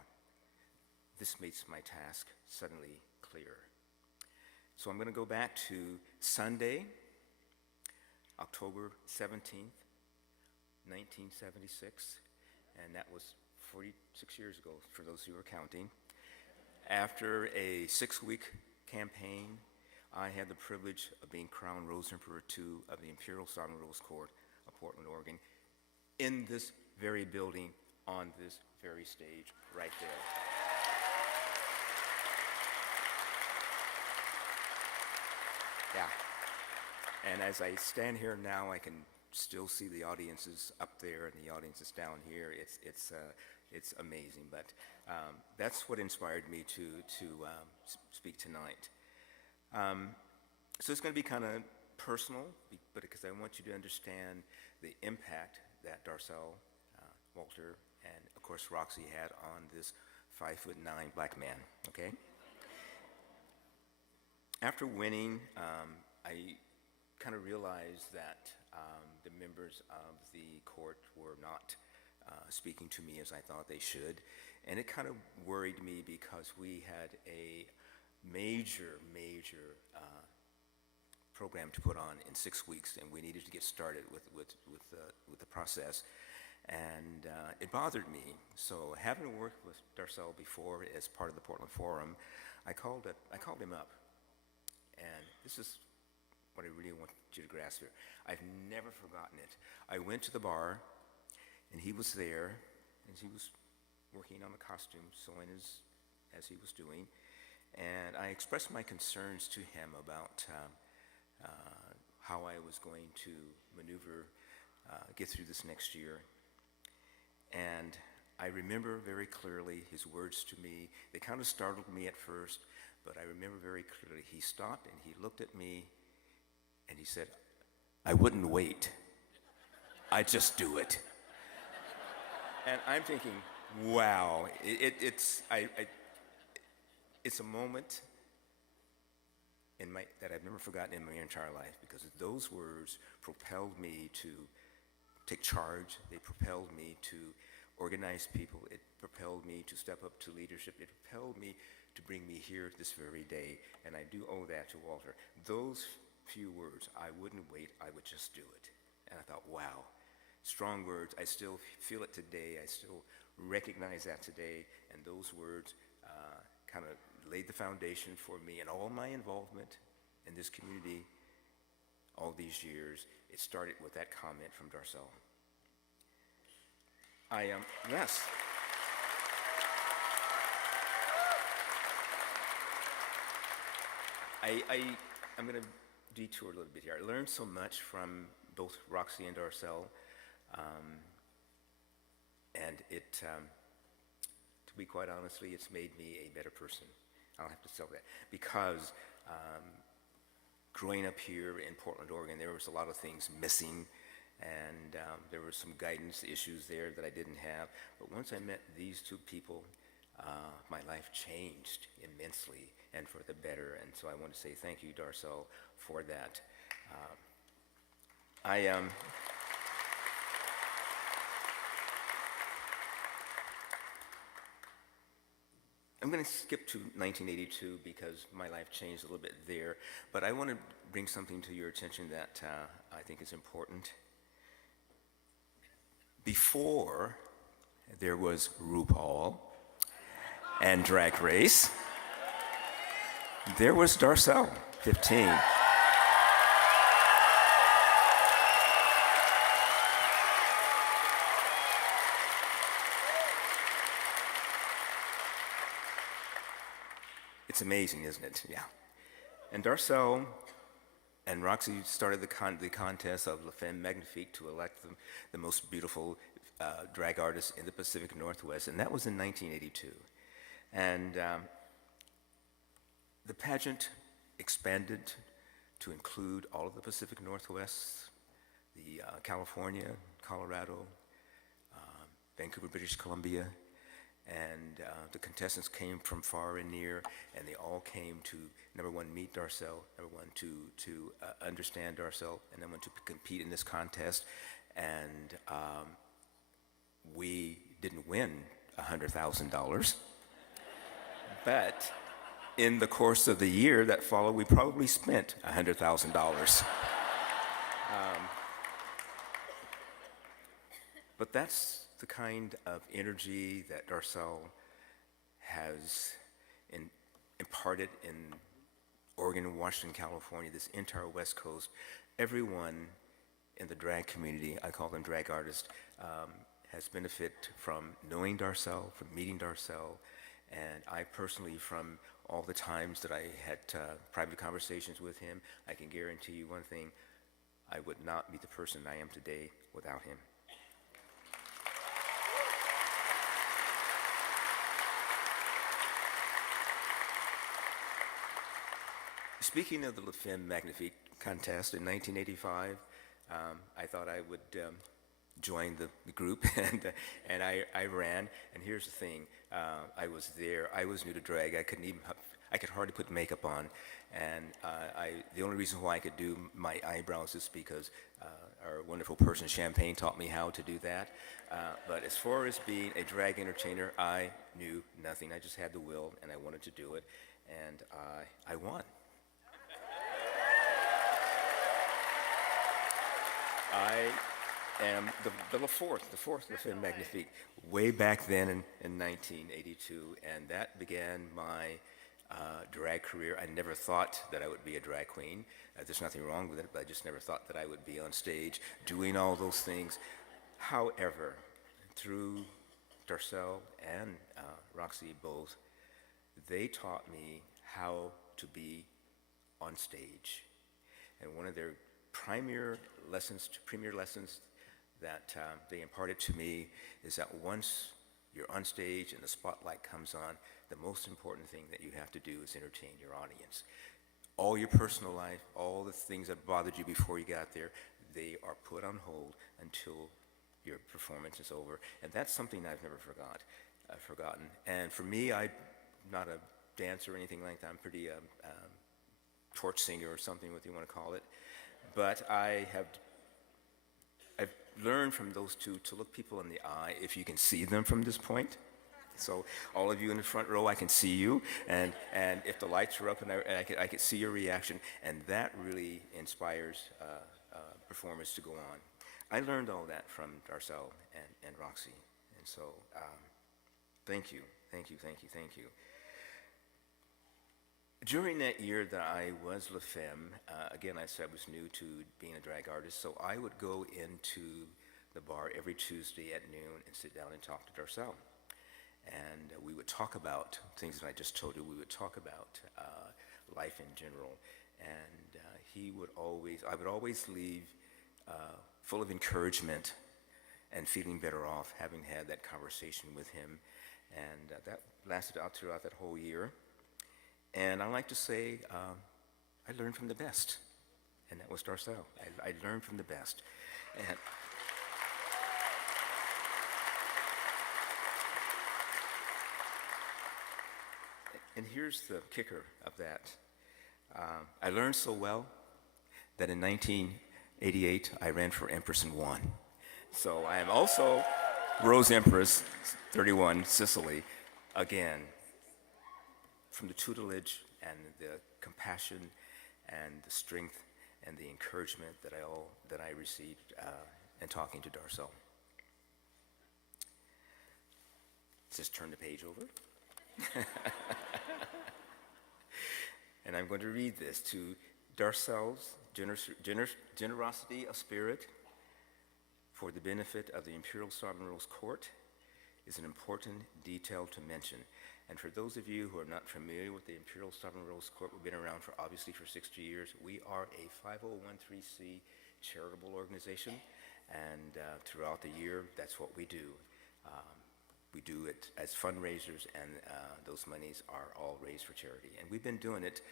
this makes my task suddenly clear. So I'm going to go back to Sunday, October 17th, 1976, and that was 46 years ago, for those who are counting. After a 6-week campaign, I had the privilege of being crowned Rose Emperor II of the Imperial Sovereign Rose Court of Portland, Oregon. in this very building, on this very stage, right there. Yeah. And as I stand here now, I can still see the audiences up there and the audiences down here. It's amazing. But that's what inspired me to speak tonight. So it's going to be kind of personal, but because I want you to understand the impact that Darcelle, Walter, and of course Roxy had on this 5'9" black man. Okay. After winning, I kind of realized that the members of the court were not speaking to me as I thought they should, and it kind of worried me because we had a major program to put on in 6 weeks, and we needed to get started with the process, and it bothered me. So, having worked with Darcelle before as part of the Portland Forum, I called him up, and this is what I really want you to grasp here. I've never forgotten it. I went to the bar, and he was there, and he was working on the costume, sewing as he was doing, and I expressed my concerns to him about how I was going to maneuver, get through this next year. And I remember very clearly his words to me. They kind of startled me at first, but I remember very clearly. He stopped and he looked at me and he said, "I wouldn't wait. I'd just do it." And I'm thinking, wow, it's a moment that I've never forgotten in my entire life, because those words propelled me to take charge. They propelled me to organize people. It propelled me to step up to leadership. It propelled me to bring me here this very day, and I do owe that to Walter. Those few words, "I wouldn't wait, I would just do it." And I thought, wow, strong words. I still feel it today. I still recognize that today, and those words kind of laid the foundation for me and all my involvement in this community all these years. It started with that comment from Darcelle. Yes. I'm going to detour a little bit here. I learned so much from both Roxy and Darcelle, and to be quite honestly, it's made me a better person. I'll have to tell that, because growing up here in Portland, Oregon, there was a lot of things missing, and there were some guidance issues there that I didn't have. But once I met these two people, my life changed immensely and for the better. And so I want to say thank you, Darcelle, for that. I'm going to skip to 1982 because my life changed a little bit there, but I want to bring something to your attention that I think is important. Before there was RuPaul and Drag Race, there was Darcelle, 15. It's amazing, isn't it? Yeah. And Darcelle and Roxy started the contest of La Femme Magnifique to elect the most beautiful drag artist in the Pacific Northwest, and that was in 1982. And the pageant expanded to include all of the Pacific Northwest, the California, Colorado, Vancouver, British Columbia, and the contestants came from far and near, and they all came to, number one, meet Darcelle, number one, to understand Darcelle, and number one, to compete in this contest. And we didn't win $100,000, but in the course of the year that followed, we probably spent $100,000. But that's the kind of energy that Darcelle has imparted in Oregon, Washington, California, this entire West Coast. Everyone in the drag community, I call them drag artists, has benefited from knowing Darcelle, from meeting Darcelle, and I personally, from all the times that I had private conversations with him, I can guarantee you one thing, I would not be the person I am today without him. Speaking of the La Femme Magnifique contest in 1985, I thought I would join the group, and I ran. And here's the thing: I was there. I was new to drag. I could hardly put makeup on, and the only reason why I could do my eyebrows is because our wonderful person Champagne taught me how to do that. But as far as being a drag entertainer, I knew nothing. I just had the will, and I wanted to do it, and I won. I am the fourth La Femme Magnifique, way back then in 1982, and that began my drag career. I never thought that I would be a drag queen. There's nothing wrong with it, but I just never thought that I would be on stage doing all those things. However, through Darcelle and Roxy both, they taught me how to be on stage. And one of their premier lessons that they imparted to me is that once you're on stage and the spotlight comes on, the most important thing that you have to do is entertain your audience. All your personal life, all the things that bothered you before you got there, they are put on hold until your performance is over. And that's something I've never forgotten. And for me, I'm not a dancer or anything like that. I'm pretty torch singer or something, what you want to call it. But I've learned from those two to look people in the eye if you can see them from this point. So all of you in the front row, I can see you, and if the lights are up, and I can see your reaction, and that really inspires performers to go on. I learned all that from Darcelle and Roxy, and so thank you. During that year that I was La Femme, again, I said I was new to being a drag artist, so I would go into the bar every Tuesday at noon and sit down and talk to Darcelle. And we would talk about things that I just told you. We would talk about life in general. And I would always leave full of encouragement and feeling better off having had that conversation with him. And that lasted out throughout that whole year. And I like to say, I learned from the best, and that was Darcelle. I learned from the best. And here's the kicker of that. I learned so well that in 1988, I ran for Empress and won. So I am also Rose Empress, 31, Sicily, again. From the tutelage and the compassion and the strength and the encouragement that I received in talking to Darcelle. Just turn the page over. And I'm going to read this to Darcelle's generosity of spirit for the benefit of the Imperial Sovereign Rose Court is an important detail to mention. And for those of you who are not familiar with the Imperial Sovereign Rose Court, we've been around for 60 years. We are a 5013C charitable organization, and throughout the year, that's what we do. We do it as fundraisers, and those monies are all raised for charity. And we've been doing it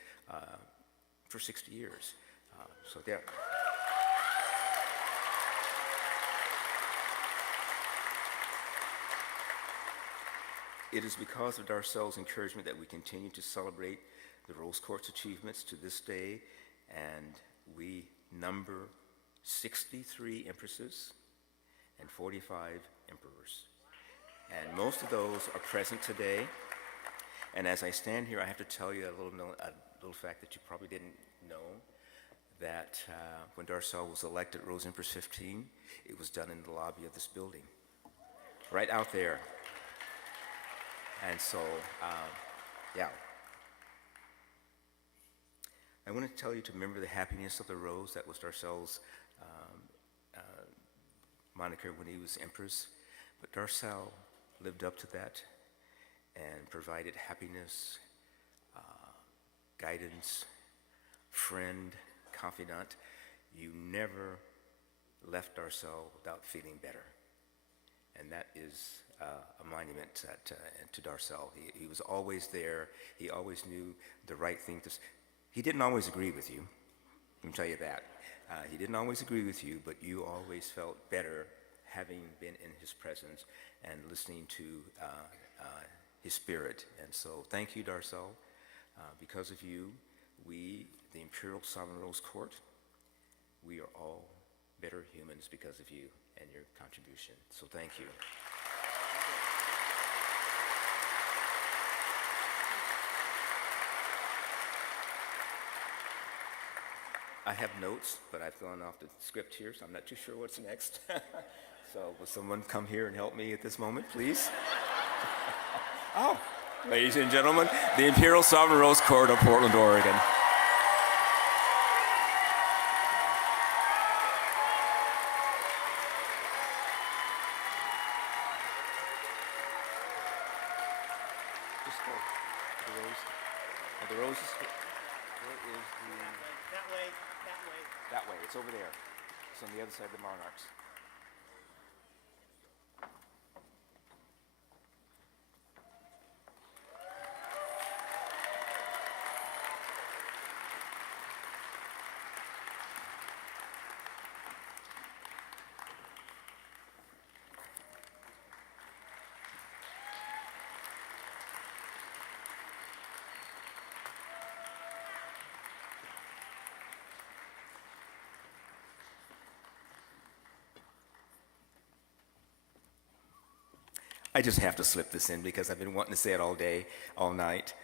for 60 years. So there. It is because of Darcelle's encouragement that we continue to celebrate the Rose Court's achievements to this day, and we number 63 empresses and 45 emperors. And most of those are present today. And as I stand here, I have to tell you a little fact that you probably didn't know, that when Darcelle was elected Rose Empress 15, it was done in the lobby of this building, right out there. And so, yeah. I want to tell you to remember the happiness of the rose. That was Darcelle's moniker when he was Empress, but Darcelle lived up to that and provided happiness, guidance, friend, confidant. You never left Darcelle without feeling better. And that is a monument to Darcelle. He was always there. He always knew the right thing to say. He didn't always agree with you. Let me tell you that. He didn't always agree with you, but you always felt better having been in his presence and listening to his spirit. And so thank you, Darcelle. Because of you, we, the Imperial Sovereign Rose Court, we are all better humans because of you and your contribution. So thank you. I have notes, but I've gone off the script here, so I'm not too sure what's next. So will someone come here and help me at this moment, please? Oh, ladies and gentlemen, the Imperial Sovereign Rose Court of Portland, Oregon. Just go. The roses. Where is the... That way, that way. That way, it's over there. It's on the other side of the monarchs. I just have to slip this in because I've been wanting to say it all day, all night.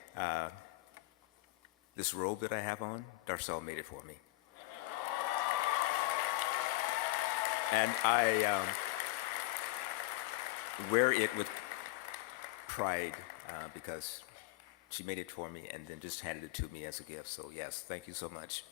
This robe that I have on, Darcelle made it for me. And I wear it with pride because she made it for me and then just handed it to me as a gift. So yes, thank you so much.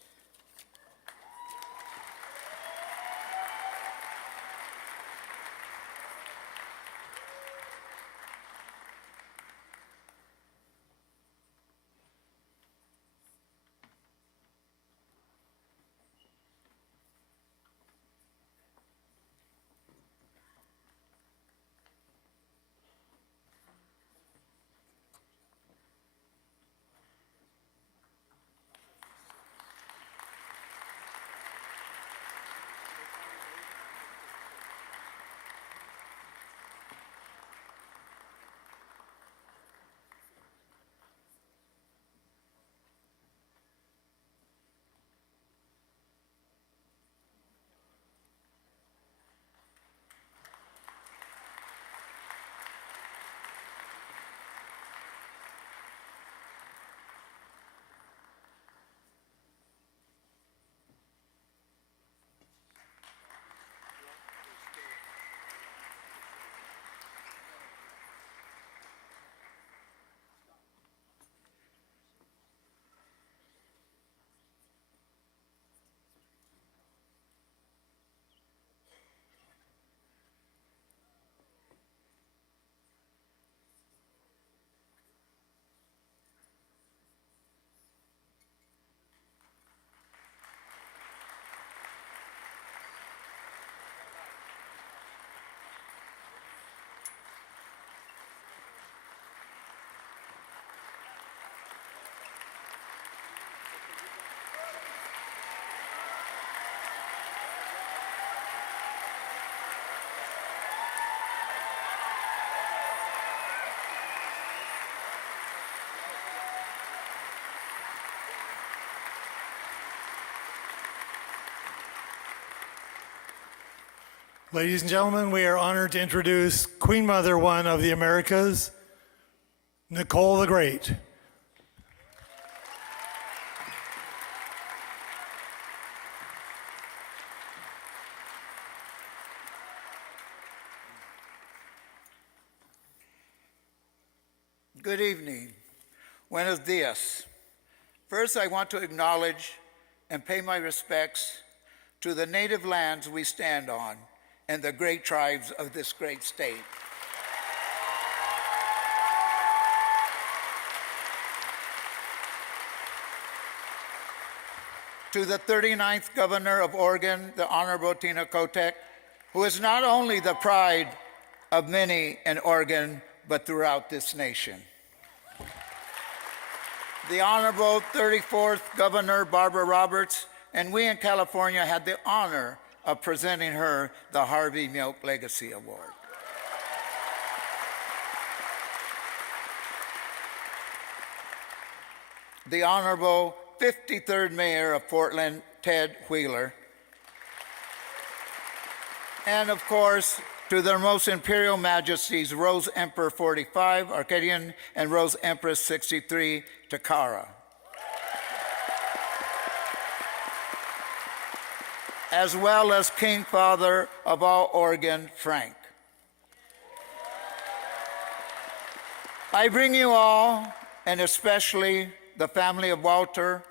Ladies and gentlemen, we are honored to introduce Queen Mother One of the Americas, Nicole the Great. Good evening. Buenos dias. First, I want to acknowledge and pay my respects to the native lands we stand on and the great tribes of this great state. To the 39th Governor of Oregon, the Honorable Tina Kotek, who is not only the pride of many in Oregon, but throughout this nation. The Honorable 34th Governor Barbara Roberts, and we in California had the honor of presenting her the Harvey Milk Legacy Award. The Honorable 53rd Mayor of Portland, Ted Wheeler. And of course, to their most imperial majesties, Rose Emperor 45, Arcadian, and Rose Empress 63, Takara. As well as King Father of all Oregon, Frank. I bring you all, and especially the family of Walter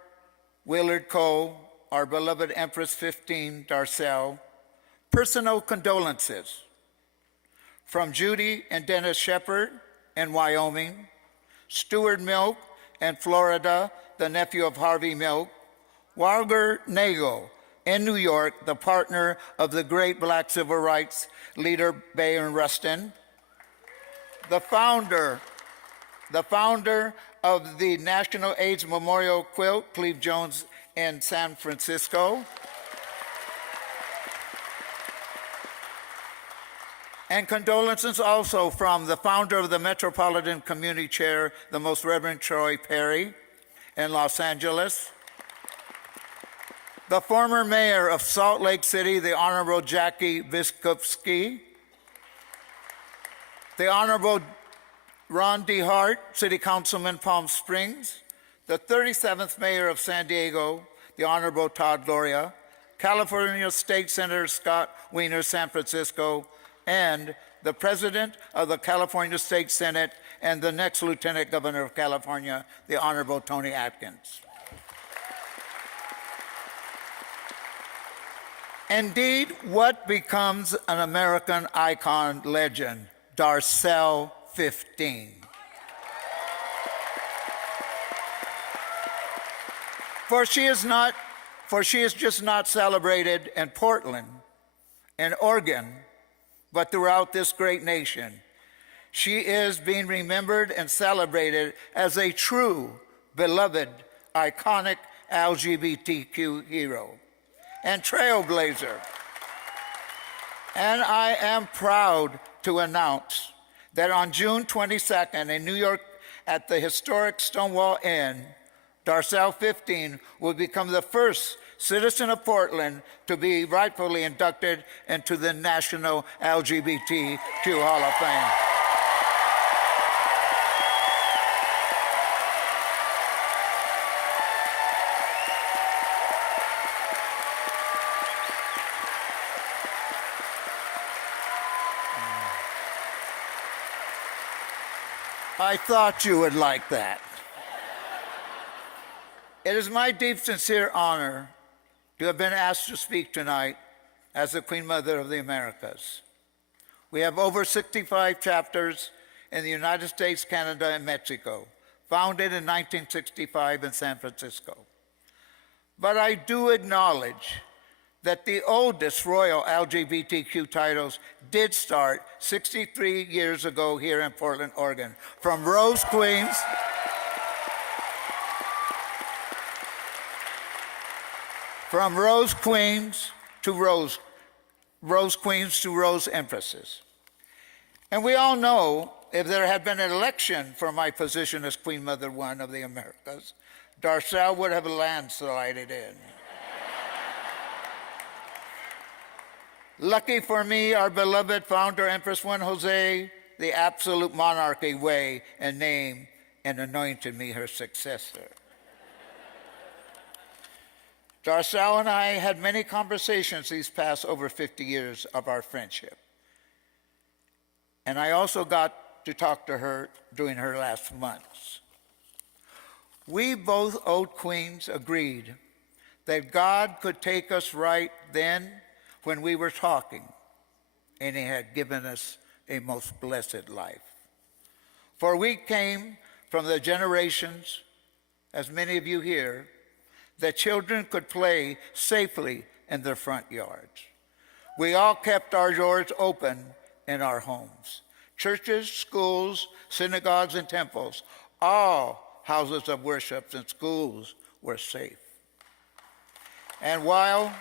Willard Cole, our beloved Empress 15, Darcelle, personal condolences from Judy and Dennis Shepard in Wyoming, Stuart Milk in Florida, the nephew of Harvey Milk, Walger Nagel in New York, the partner of the great black civil rights leader Bayard Rustin, the founder of the National AIDS Memorial Quilt, Cleve Jones in San Francisco, and condolences also from the founder of the Metropolitan Community Chair, the Most Reverend Troy Perry in Los Angeles, the former mayor of Salt Lake City, the Honorable Jackie Viskovsky, the Honorable Ron D. Hart, City Councilman Palm Springs, the 37th Mayor of San Diego, the Honorable Todd Gloria, California State Senator Scott Wiener, San Francisco, and the President of the California State Senate and the next Lieutenant Governor of California, the Honorable Tony Atkins. Indeed, what becomes an American icon legend? Darcelle 15. For she is just not celebrated in Portland, in Oregon, but throughout this great nation. She is being remembered and celebrated as a true, beloved, iconic LGBTQ hero and trailblazer. And I am proud to announce that on June 22nd in New York at the historic Stonewall Inn, Darcelle 15 will become the first citizen of Portland to be rightfully inducted into the National LGBTQ Hall of Fame. I thought you would like that. It is my deep, sincere honor to have been asked to speak tonight as the Queen Mother of the Americas. We have over 65 chapters in the United States, Canada, and Mexico, founded in 1965 in San Francisco. But I do acknowledge that the oldest royal LGBTQ titles did start 63 years ago here in Portland, Oregon, from Rose Queens to Rose Queens to Rose Empresses. And we all know if there had been an election for my position as Queen Mother One of the Americas, Darcelle would have landslided in. Lucky for me, our beloved founder, Empress Juan Jose, the absolute monarchy way and name, and anointed me her successor. Darcelle and I had many conversations these past over 50 years of our friendship. And I also got to talk to her during her last months. We both old queens agreed that God could take us right then when we were talking, and he had given us a most blessed life. For we came from the generations, as many of you here, that children could play safely in their front yards. We all kept our doors open in our homes. Churches, schools, synagogues, and temples, all houses of worship and schools were safe. And while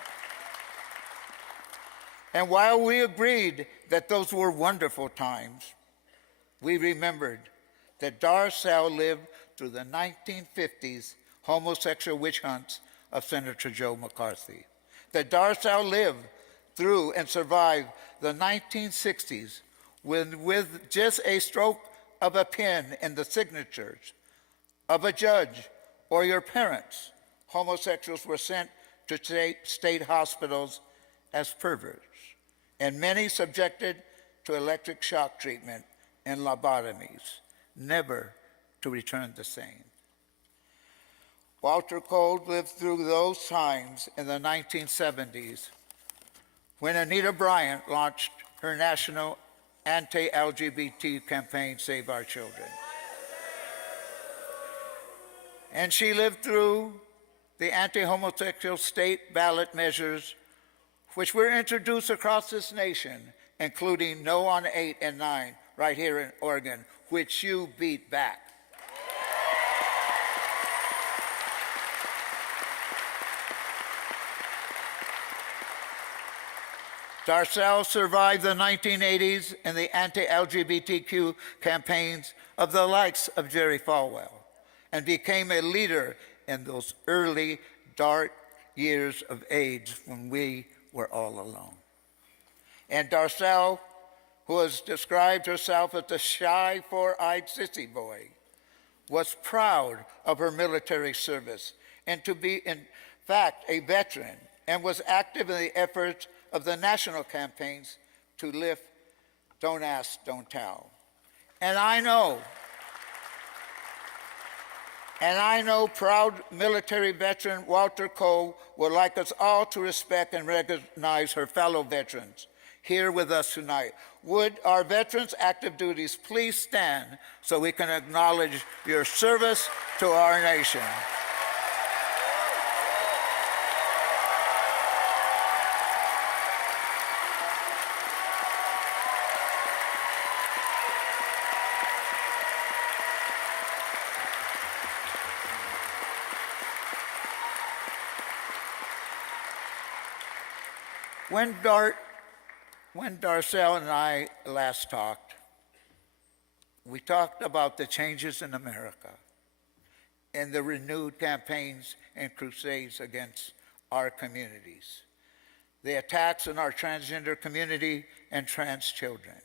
we agreed that those were wonderful times, we remembered that Darcelle lived through the 1950s homosexual witch hunts of Senator Joe McCarthy. That Darcelle lived through and survived the 1960s when, with just a stroke of a pen in the signatures of a judge or your parents, homosexuals were sent to state hospitals as perverts, and many subjected to electric shock treatment and lobotomies, never to return the same. Walter Cole lived through those times in the 1970s when Anita Bryant launched her national anti-LGBT campaign, Save Our Children. And she lived through the anti-homosexual state ballot measures which were introduced across this nation, including No on 8 and 9 right here in Oregon, which you beat back. Darcelle survived the 1980s and the anti-LGBTQ campaigns of the likes of Jerry Falwell and became a leader in those early dark years of AIDS when we were all alone. And Darcelle, who has described herself as the shy, four-eyed sissy boy, was proud of her military service and to be, in fact, a veteran, and was active in the efforts of the national campaigns to lift Don't Ask, Don't Tell. And I know proud military veteran Walter Cole would like us all to respect and recognize her fellow veterans here with us tonight. Would our veterans active duties please stand so we can acknowledge your service to our nation. When Darcelle and I last talked, we talked about the changes in America and the renewed campaigns and crusades against our communities, the attacks on our transgender community and trans children,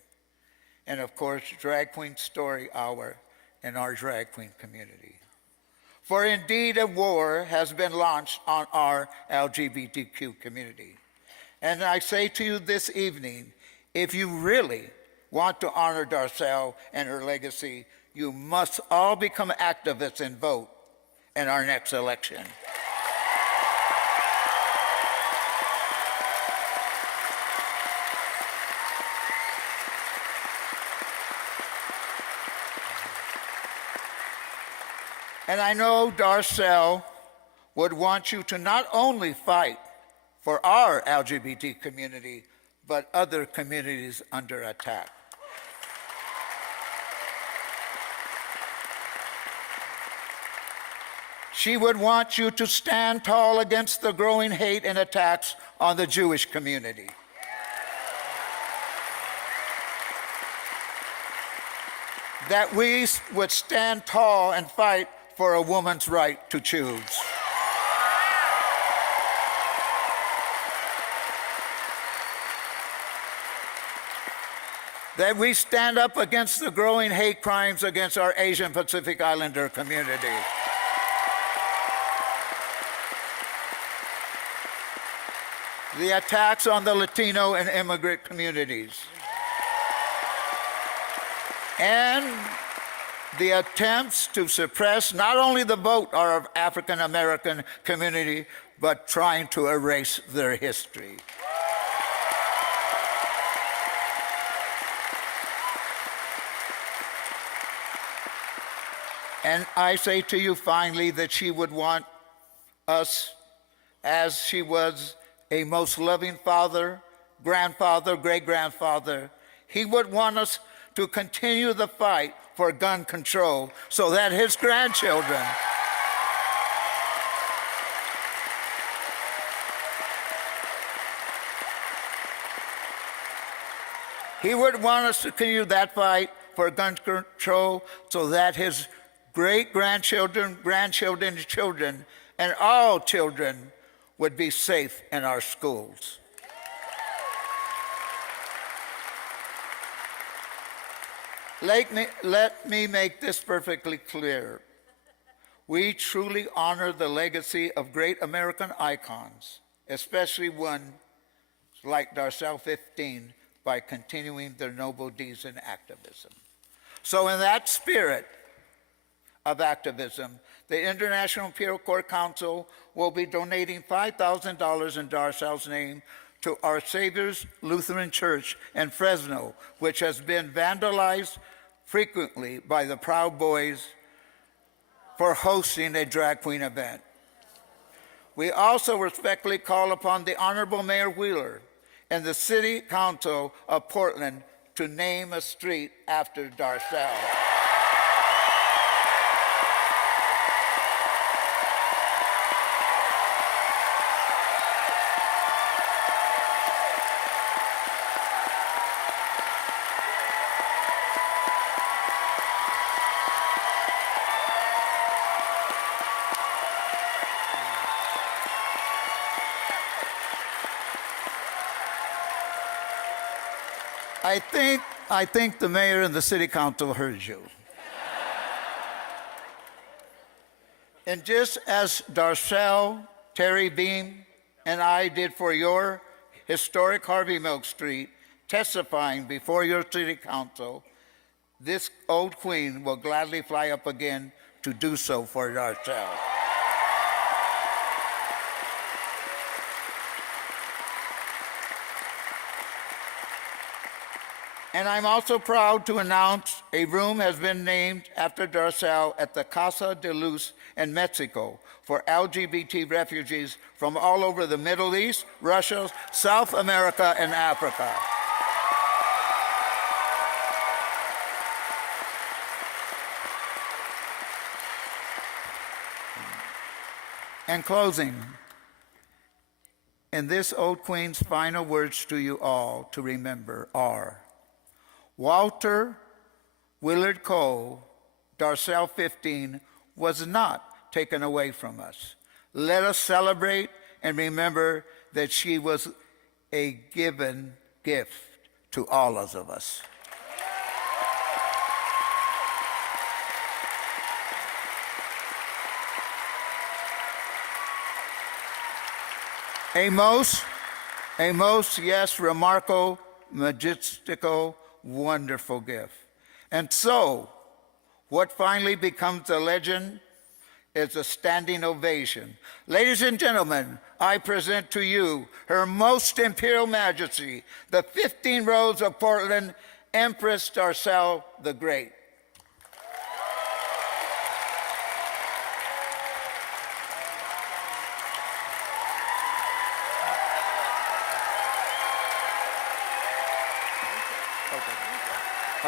and of course, Drag Queen Story Hour in our drag queen community. For indeed, a war has been launched on our LGBTQ community. And I say to you this evening, if you really want to honor Darcelle and her legacy, you must all become activists and vote in our next election. And I know Darcelle would want you to not only fight for our LGBT community, but other communities under attack. She would want you to stand tall against the growing hate and attacks on the Jewish community. That we would stand tall and fight for a woman's right to choose. That we stand up against the growing hate crimes against our Asian Pacific Islander community. The attacks on the Latino and immigrant communities. And the attempts to suppress not only the vote of our African American community, but trying to erase their history. And I say to you finally that she would want us, as she was a most loving father, grandfather, great-grandfather, he would want us to continue the fight for gun control so that his grandchildren he would want us to continue that fight for gun control so that his great-grandchildren, grandchildren's children, and all children would be safe in our schools. Let me make this perfectly clear. We truly honor the legacy of great American icons, especially one like Darcelle 15, by continuing their noble deeds in activism. So in that spirit of activism, the International Imperial Court Council will be donating $5,000 in Darcelle's name to Our Savior's Lutheran Church in Fresno, which has been vandalized frequently by the Proud Boys for hosting a drag queen event. We also respectfully call upon the Honorable Mayor Wheeler and the City Council of Portland to name a street after Darcelle. I think the mayor and the city council heard you. And just as Darcelle, Terry Beam, and I did for your historic Harvey Milk Street, testifying before your city council, this old queen will gladly fly up again to do so for Darcelle. And I'm also proud to announce a room has been named after Darcelle at the Casa de Luz in Mexico for LGBT refugees from all over the Middle East, Russia, South America, and Africa. In closing, and this old queen's final words to you all to remember are, Walter Willard Cole, Darcelle 15, was not taken away from us. Let us celebrate and remember that she was a given gift to all of us. A most, yes, remarkable, majestical, wonderful gift. And so, what finally becomes a legend is a standing ovation. Ladies and gentlemen, I present to you Her Most Imperial Majesty, the 15 Rose of Portland, Empress Darcelle the Great.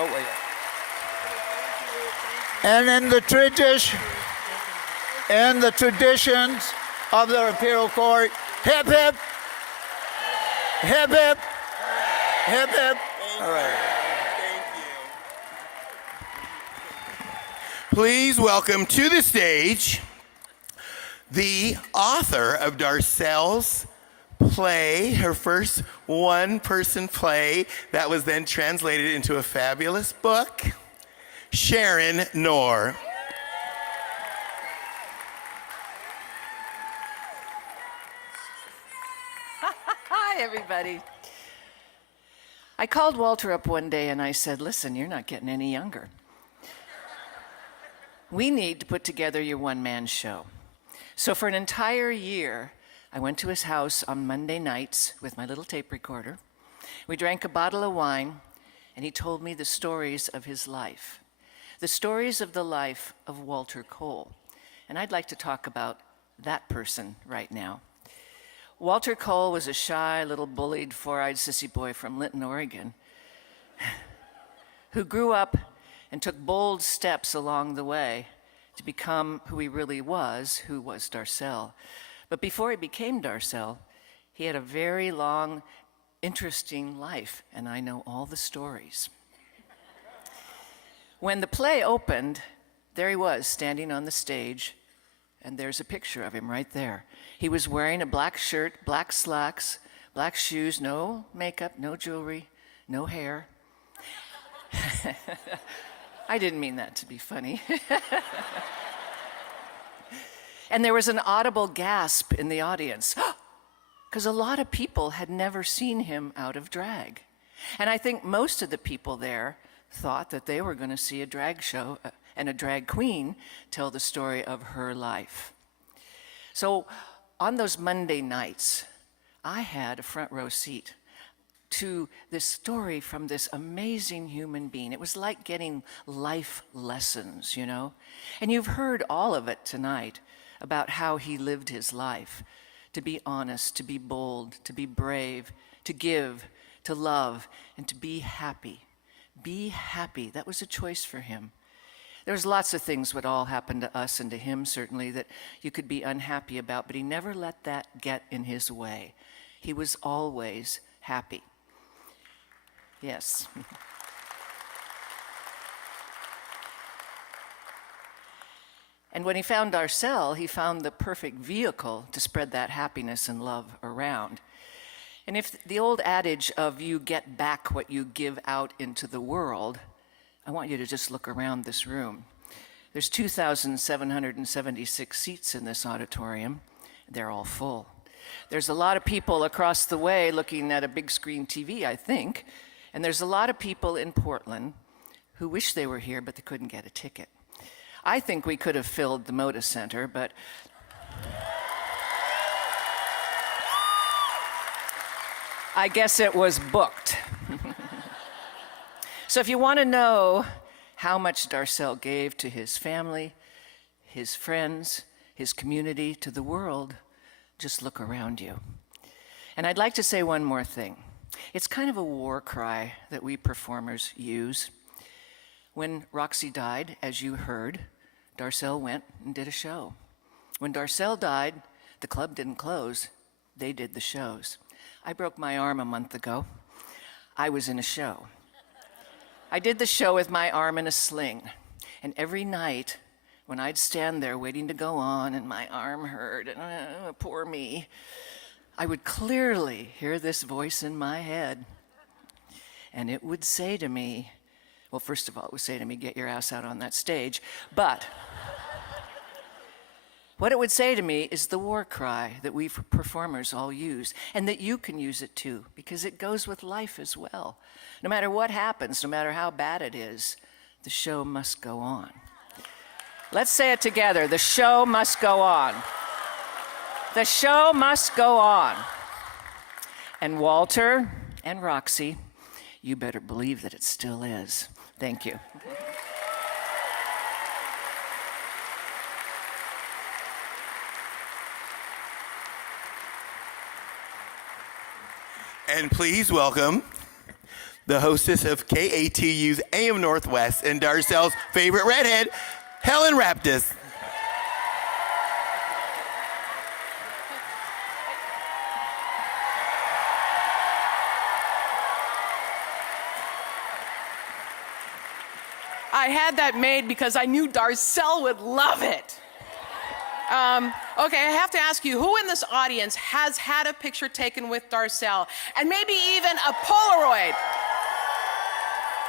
Oh, wait. And in the traditions of the Imperial Court, hip hip, hip hip, hip hip. All right. Please welcome to the stage the author of Darcelle's play, her first one-person play that was then translated into a fabulous book, Sharon Knorr. Hi, everybody. I called Walter up one day and I said, listen, you're not getting any younger. We need to put together your one-man show. So for an entire year, I went to his house on Monday nights with my little tape recorder. We drank a bottle of wine, and he told me the stories of his life. the stories of the life of Walter Cole. And I'd like to talk about that person right now. Walter Cole was a shy, little bullied, four-eyed sissy boy from Linton, Oregon, who grew up and took bold steps along the way to become who he really was, who was Darcelle. But before he became Darcelle, he had a very long, interesting life, and I know all the stories. When the play opened, there he was, standing on the stage, and there's a picture of him right there. He was wearing a black shirt, black slacks, black shoes, no makeup, no jewelry, no hair. I didn't mean that to be funny. And there was an audible gasp in the audience, because a lot of people had never seen him out of drag. And I think most of the people there thought that they were going to see a drag show and a drag queen tell the story of her life. So on those Monday nights, I had a front row seat to this story from this amazing human being. It was like getting life lessons, you know? And you've heard all of it tonight about how he lived his life, to be honest, to be bold, to be brave, to give, to love, and to be happy. Be happy. That was a choice for him. There's lots of things would all happen to us and to him, certainly, that you could be unhappy about, but he never let that get in his way. He was always happy. Yes. And when he found Darcelle, he found the perfect vehicle to spread that happiness and love around. And if the old adage of you get back what you give out into the world, I want you to just look around this room. There's 2,776 seats in this auditorium. They're all full. There's a lot of people across the way looking at a big screen TV, I think. And there's a lot of people in Portland who wish they were here, but they couldn't get a ticket. I think we could have filled the Moda Center, but I guess it was booked. So if you want to know how much Darcelle gave to his family, his friends, his community, to the world, just look around you. And I'd like to say one more thing. It's kind of a war cry that we performers use. When Roxy died, as you heard, Darcelle went and did a show. When Darcelle died, the club didn't close. They did the shows. I broke my arm a month ago. I was in a show. I did the show with my arm in a sling. And every night, when I'd stand there waiting to go on and my arm hurt, and poor me, I would clearly hear this voice in my head. And it would say to me, well, first of all, it would say to me, get your ass out on that stage. But what it would say to me is the war cry that we performers all use, and that you can use it too, because it goes with life as well. No matter what happens, no matter how bad it is, the show must go on. Let's say it together. The show must go on. The show must go on. And Walter and Roxy, you better believe that it still is. Thank you. And please welcome the hostess of KATU's AM Northwest and Darcelle's favorite redhead, Helen Raptis. I had that made because I knew Darcelle would love it. Okay, I have to ask you, who in this audience has had a picture taken with Darcelle? And maybe even a Polaroid?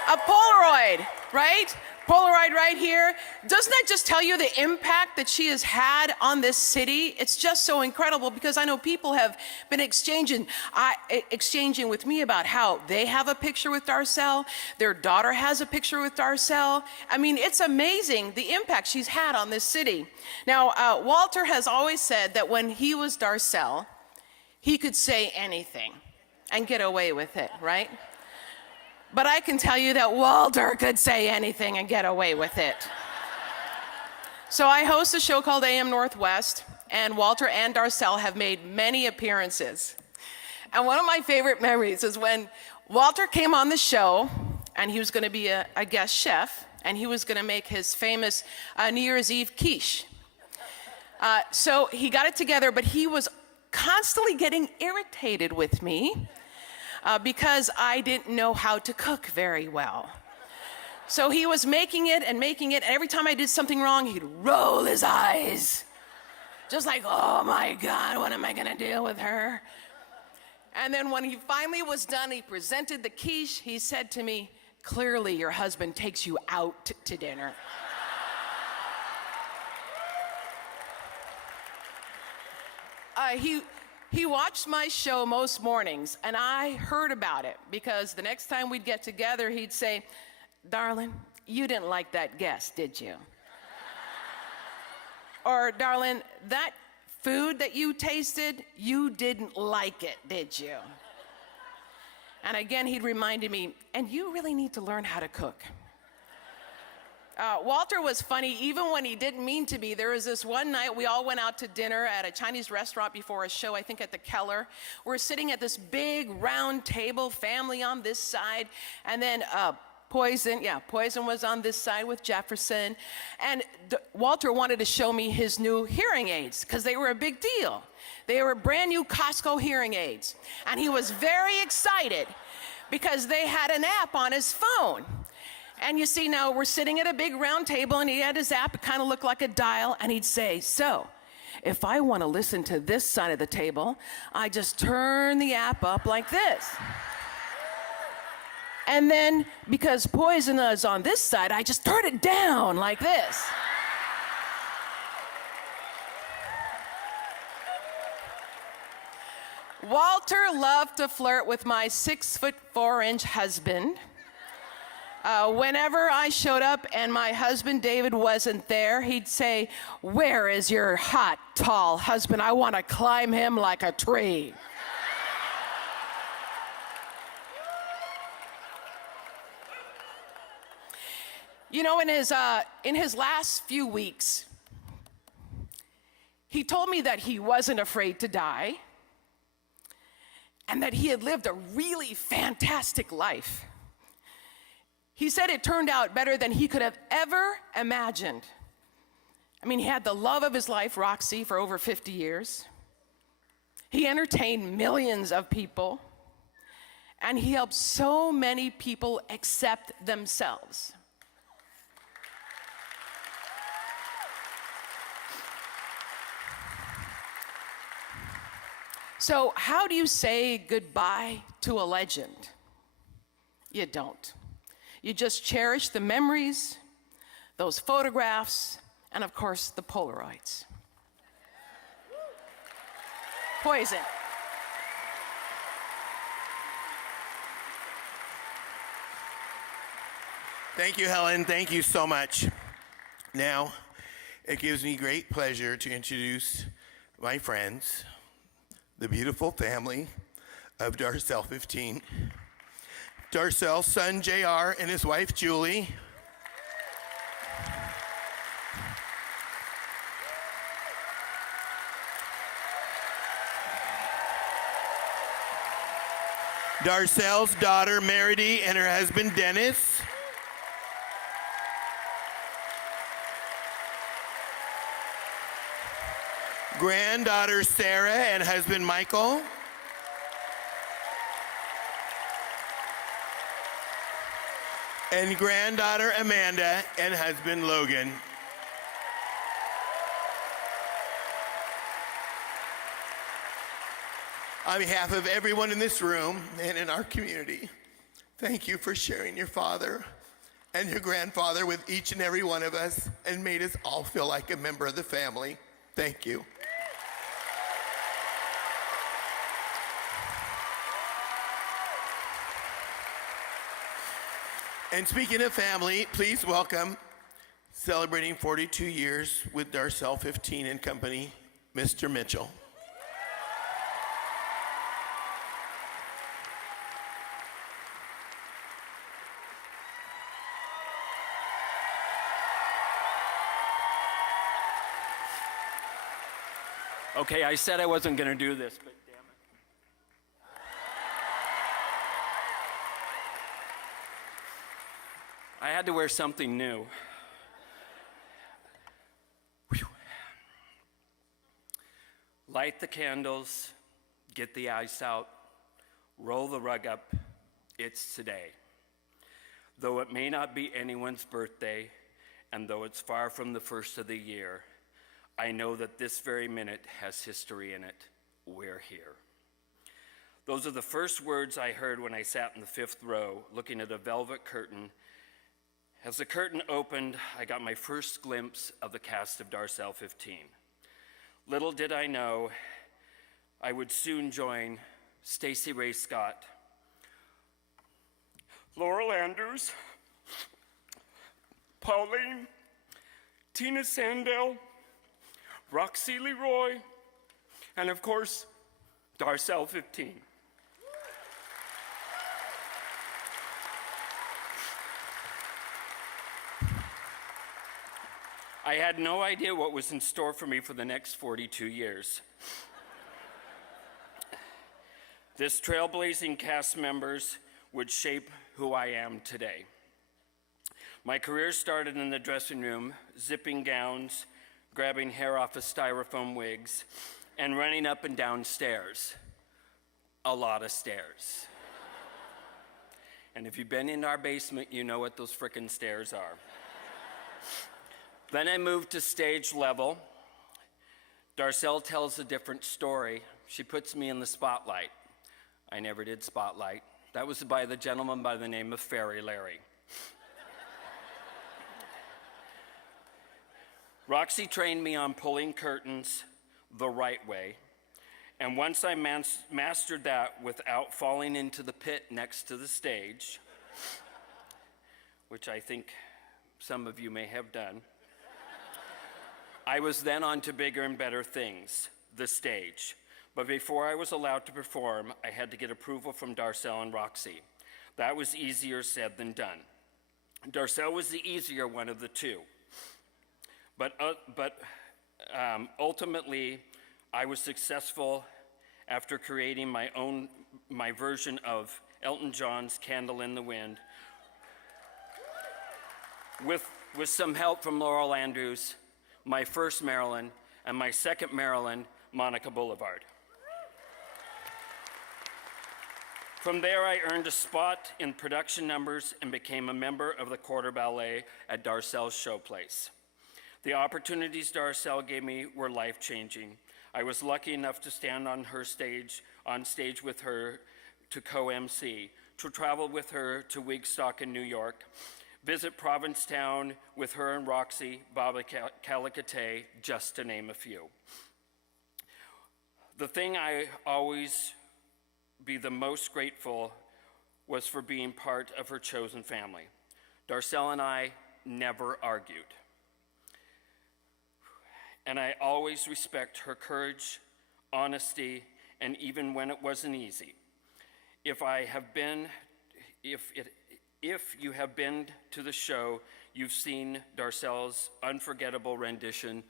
A Polaroid, right? Polaroid right here. Doesn't that just tell you the impact that she has had on this city? It's just so incredible, because I know people have been exchanging with me about how they have a picture with Darcelle. Their daughter has a picture with Darcelle. I mean, it's amazing the impact she's had on this city. Now, Walter has always said that when he was Darcelle, he could say anything and get away with it, right? But I can tell you that Walter could say anything and get away with it. So I host a show called AM Northwest, and Walter and Darcelle have made many appearances. And one of my favorite memories is when Walter came on the show, and he was going to be a guest chef, and he was going to make his famous New Year's Eve quiche. So he got it together, but he was constantly getting irritated with me because I didn't know how to cook very well. So he was making it, and every time I did something wrong, he'd roll his eyes. Just like, oh my God, what am I gonna do with her? And then when he finally was done, he presented the quiche, he said to me, clearly your husband takes you out to dinner. He watched my show most mornings, and I heard about it because the next time we'd get together, he'd say, darling, you didn't like that guest, did you? Or, darling, that food that you tasted, you didn't like it, did you? And again, he'd reminded me, and you really need to learn how to cook. Walter was funny even when he didn't mean to be. There was this one night we all went out to dinner at a Chinese restaurant before a show, I think at the Keller. We're sitting at this big round table, family on this side, and then Poison was on this side with Jefferson. And Walter wanted to show me his new hearing aids because they were a big deal. They were brand new Costco hearing aids. And he was very excited because they had an app on his phone. And you see, now we're sitting at a big round table, and he had his app. It kind of looked like a dial, and he'd say, so if I want to listen to this side of the table, I just turn the app up like this. And then, because Poison is on this side, I just turn it down like this. Walter loved to flirt with my 6'4" husband. Whenever I showed up and my husband David wasn't there, he'd say, where is your hot, tall husband? I want to climb him like a tree. You know, in his last few weeks, he told me that he wasn't afraid to die and that he had lived a really fantastic life. He said it turned out better than he could have ever imagined. I mean, he had the love of his life, Roxy, for over 50 years. He entertained millions of people, and he helped so many people accept themselves. So, how do you say goodbye to a legend? You don't. You just cherish the memories, those photographs, and of course, the Polaroids. Poison. Thank you, Helen. Thank you so much. Now, it gives me great pleasure to introduce my friends, the beautiful family of Darcelle 15. Darcelle's son, JR, and his wife, Julie. Darcelle's daughter, Meredy, and her husband, Dennis. Granddaughter, Sarah, and husband, Michael. And granddaughter Amanda and husband Logan. On behalf of everyone in this room and in our community, thank you for sharing your father and your grandfather with each and every one of us and made us all feel like a member of the family. Thank you. And speaking of family, please welcome, celebrating 42 years with Darcelle 15 and Company, Mr. Mitchell. Okay, I said I wasn't going to do this, but damn it. I had to wear something new. Whew. Light the candles, get the ice out, roll the rug up. It's today. Though it may not be anyone's birthday, and though it's far from the first of the year, I know that this very minute has history in it. We're here. Those are the first words I heard when I sat in the 5th row, looking at a velvet curtain. As the curtain opened, I got my first glimpse of the cast of Darcelle 15. Little did I know I would soon join Stacey Ray Scott, Laurel Andrews, Pauline, Tina Sandell, Roxy Leroy, and of course, Darcelle 15. I had no idea what was in store for me for the next 42 years. This trailblazing cast members would shape who I am today. My career started in the dressing room, zipping gowns, grabbing hair off of styrofoam wigs, and running up and down stairs. A lot of stairs. And if you've been in our basement, you know what those frickin' stairs are. Then I moved to stage level. Darcelle tells a different story. She puts me in the spotlight. I never did spotlight. That was by the gentleman by the name of Fairy Larry. Roxy trained me on pulling curtains the right way, and once I mastered that without falling into the pit next to the stage, which I think some of you may have done, I was then on to bigger and better things, the stage. But before I was allowed to perform, I had to get approval from Darcelle and Roxy. That was easier said than done. Darcelle was the easier one of the two. But ultimately, I was successful after creating my version of Elton John's Candle in the Wind with some help from Laurel Andrews, my first Marilyn, and my second Marilyn, Monica Boulevard. From there, I earned a spot in production numbers and became a member of the Quarter Ballet at Darcelle's showplace. The opportunities Darcelle gave me were life-changing. I was lucky enough to stand on stage with her to co-MC, to travel with her to Wigstock in New York, visit Provincetown with her and Roxy, Bobby Calicote, just to name a few. The thing I always be the most grateful was for being part of her chosen family. Darcelle and I never argued. And I always respect her courage, honesty, and even when it wasn't easy. If you have been to the show, you've seen Darcelle's unforgettable rendition.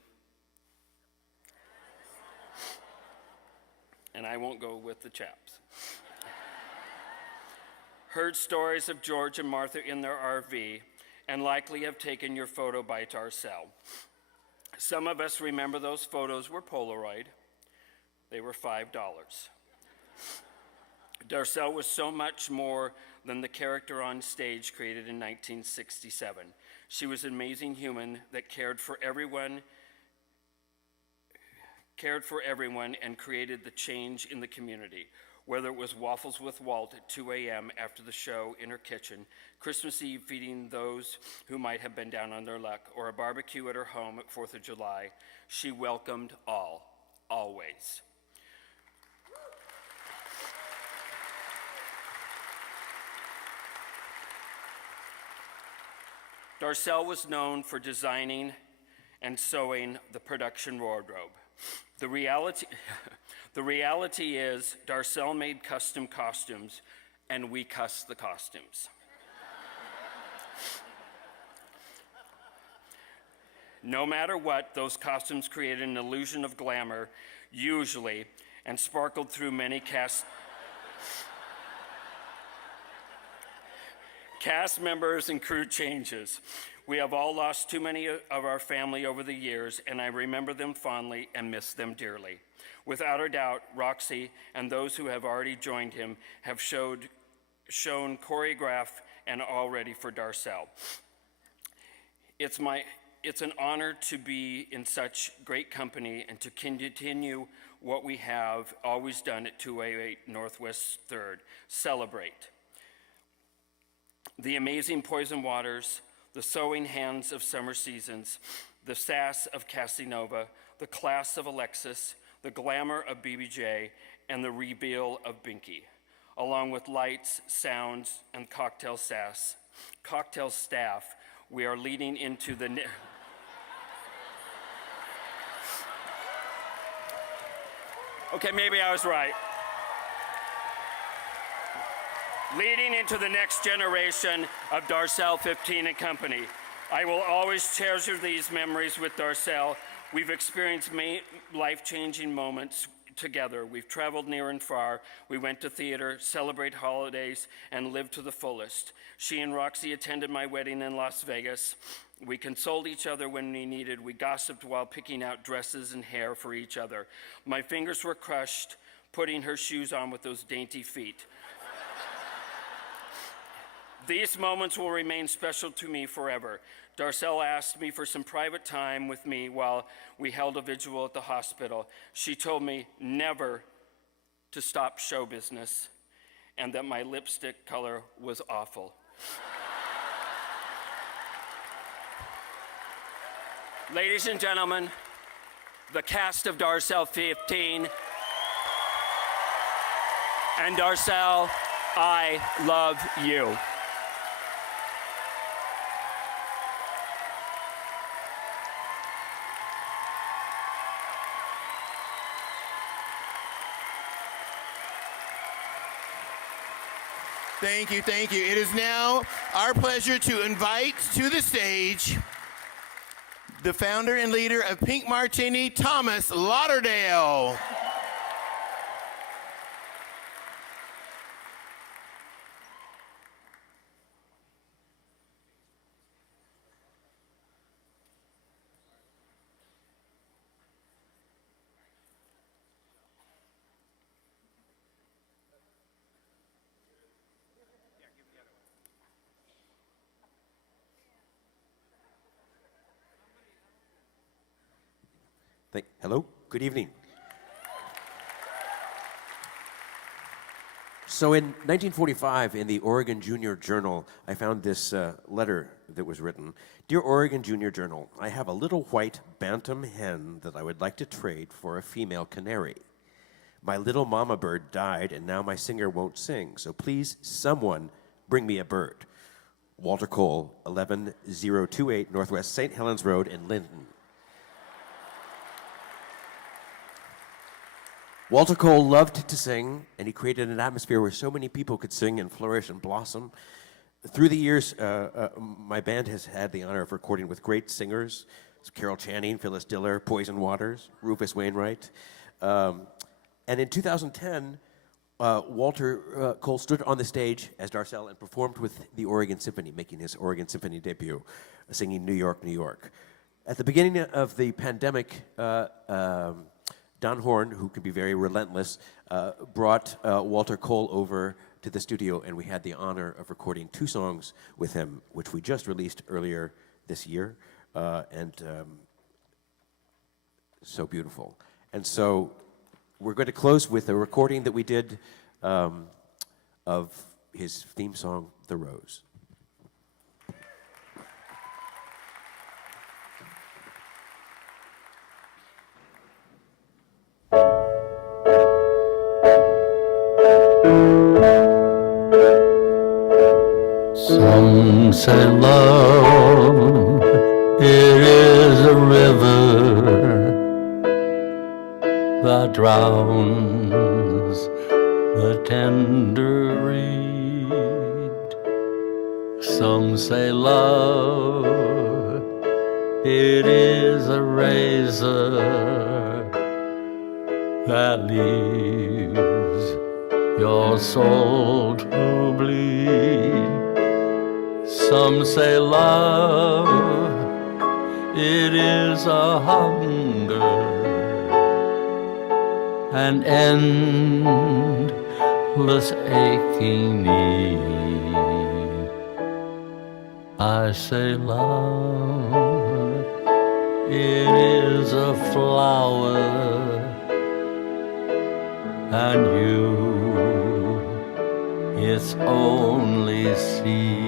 And I won't go with the chaps. Heard stories of George and Martha in their RV, and likely have taken your photo by Darcelle. Some of us remember those photos were Polaroid. They were $5. Darcelle was so much more than the character on stage created in 1967. She was an amazing human that cared for everyone and created the change in the community. Whether it was waffles with Walt at 2 a.m. after the show in her kitchen, Christmas Eve feeding those who might have been down on their luck, or a barbecue at her home at 4th of July, she welcomed all, always. Darcelle was known for designing and sewing the production wardrobe. The reality is Darcelle made custom costumes, and we cussed the costumes. No matter what, those costumes created an illusion of glamour usually, and sparkled through many cast members and crew changes. We have all lost too many of our family over the years, and I remember them fondly and miss them dearly. Without a doubt, Roxy and those who have already joined him have shown choreograph and all ready for Darcelle. It's an honor to be in such great company and to continue what we have always done at 288 Northwest 3rd, celebrate. The amazing Poison Waters, the sewing hands of summer seasons, the sass of Casanova, the class of Alexis, the glamour of BBJ, and the reveal of Binky, along with lights, sounds, and cocktail staff. We are leading into the okay, maybe I was right. Leading into the next generation of Darcelle 15 and Company. I will always treasure these memories with Darcelle. We've experienced life-changing moments together. We've traveled near and far. We went to theater, celebrate holidays, and lived to the fullest. She and Roxy attended my wedding in Las Vegas. We consoled each other when we needed. We gossiped while picking out dresses and hair for each other. My fingers were crushed putting her shoes on with those dainty feet. These moments will remain special to me forever. Darcelle asked me for some private time with me while we held a vigil at the hospital. She told me never to stop show business and that my lipstick color was awful. Ladies and gentlemen, the cast of Darcelle 15 and Darcelle, I love you. Thank you, thank you. It is now our pleasure to invite to the stage the founder and leader of Pink Martini, Thomas Lauderdale. Hello, good evening. So in 1945, in the Oregon Junior Journal, I found this letter that was written. Dear Oregon Junior Journal, I have a little white bantam hen that I would like to trade for a female canary. My little mama bird died, and now my singer won't sing, so please, someone, bring me a bird. Walter Cole, 11028 Northwest St. Helens Road in Lyndon. Walter Cole loved to sing, and he created an atmosphere where so many people could sing and flourish and blossom. Through the years, my band has had the honor of recording with great singers, Carol Channing, Phyllis Diller, Poison Waters, Rufus Wainwright. And in 2010, Walter Cole stood on the stage as Darcelle and performed with the Oregon Symphony, making his Oregon Symphony debut, singing New York, New York. At the beginning of the pandemic, Don Horn, who can be very relentless, brought Walter Cole over to the studio, and we had the honor of recording 2 songs with him, which we just released earlier this year, and so beautiful. And so we're going to close with a recording that we did of his theme song, The Rose. Some say love, it is a river that drowns the tender reed. Some say love, it is a razor that leaves your soul to bleed. Some say love, it is a hunger, an endless aching need. I say love, it is a flower, and you, its only seed.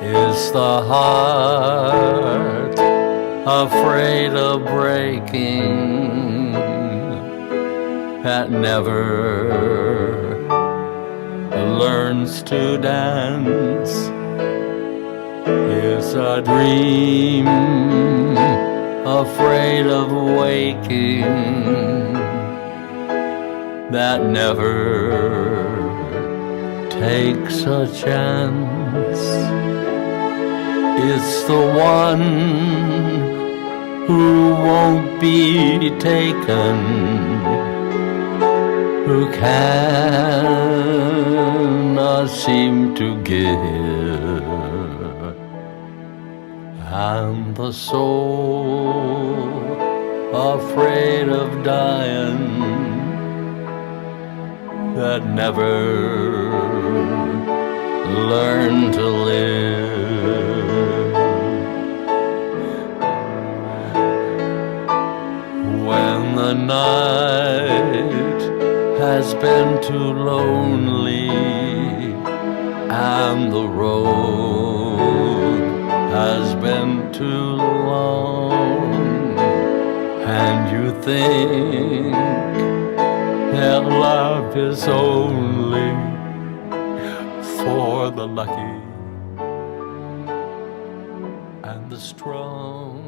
Is the heart afraid of breaking, that never learns to dance? Is a dream afraid of waking, that never takes a chance? It's the one who won't be taken, who cannot seem to give, and the soul afraid of dying, that never learned to live. When the night has been too lonely and the road has been too long, and you think that love is only for the lucky and the strong,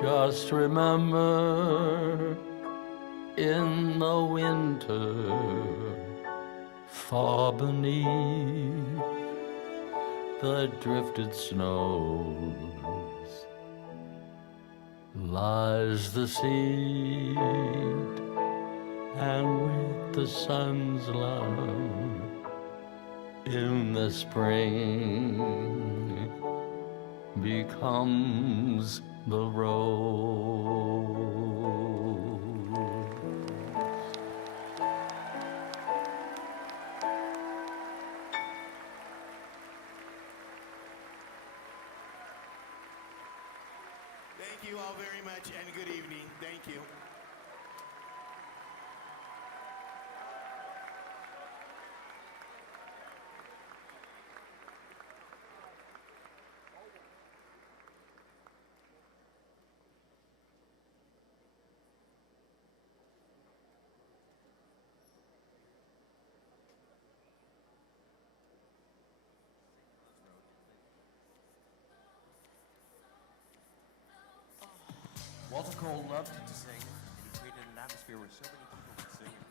just remember, in the winter, far beneath the drifted snows, lies the seed, and with the sun's love in the spring becomes the rose. Thank you all very much, and good evening. Thank you. Walter Cole loved to sing, and he created an atmosphere where so many people could sing.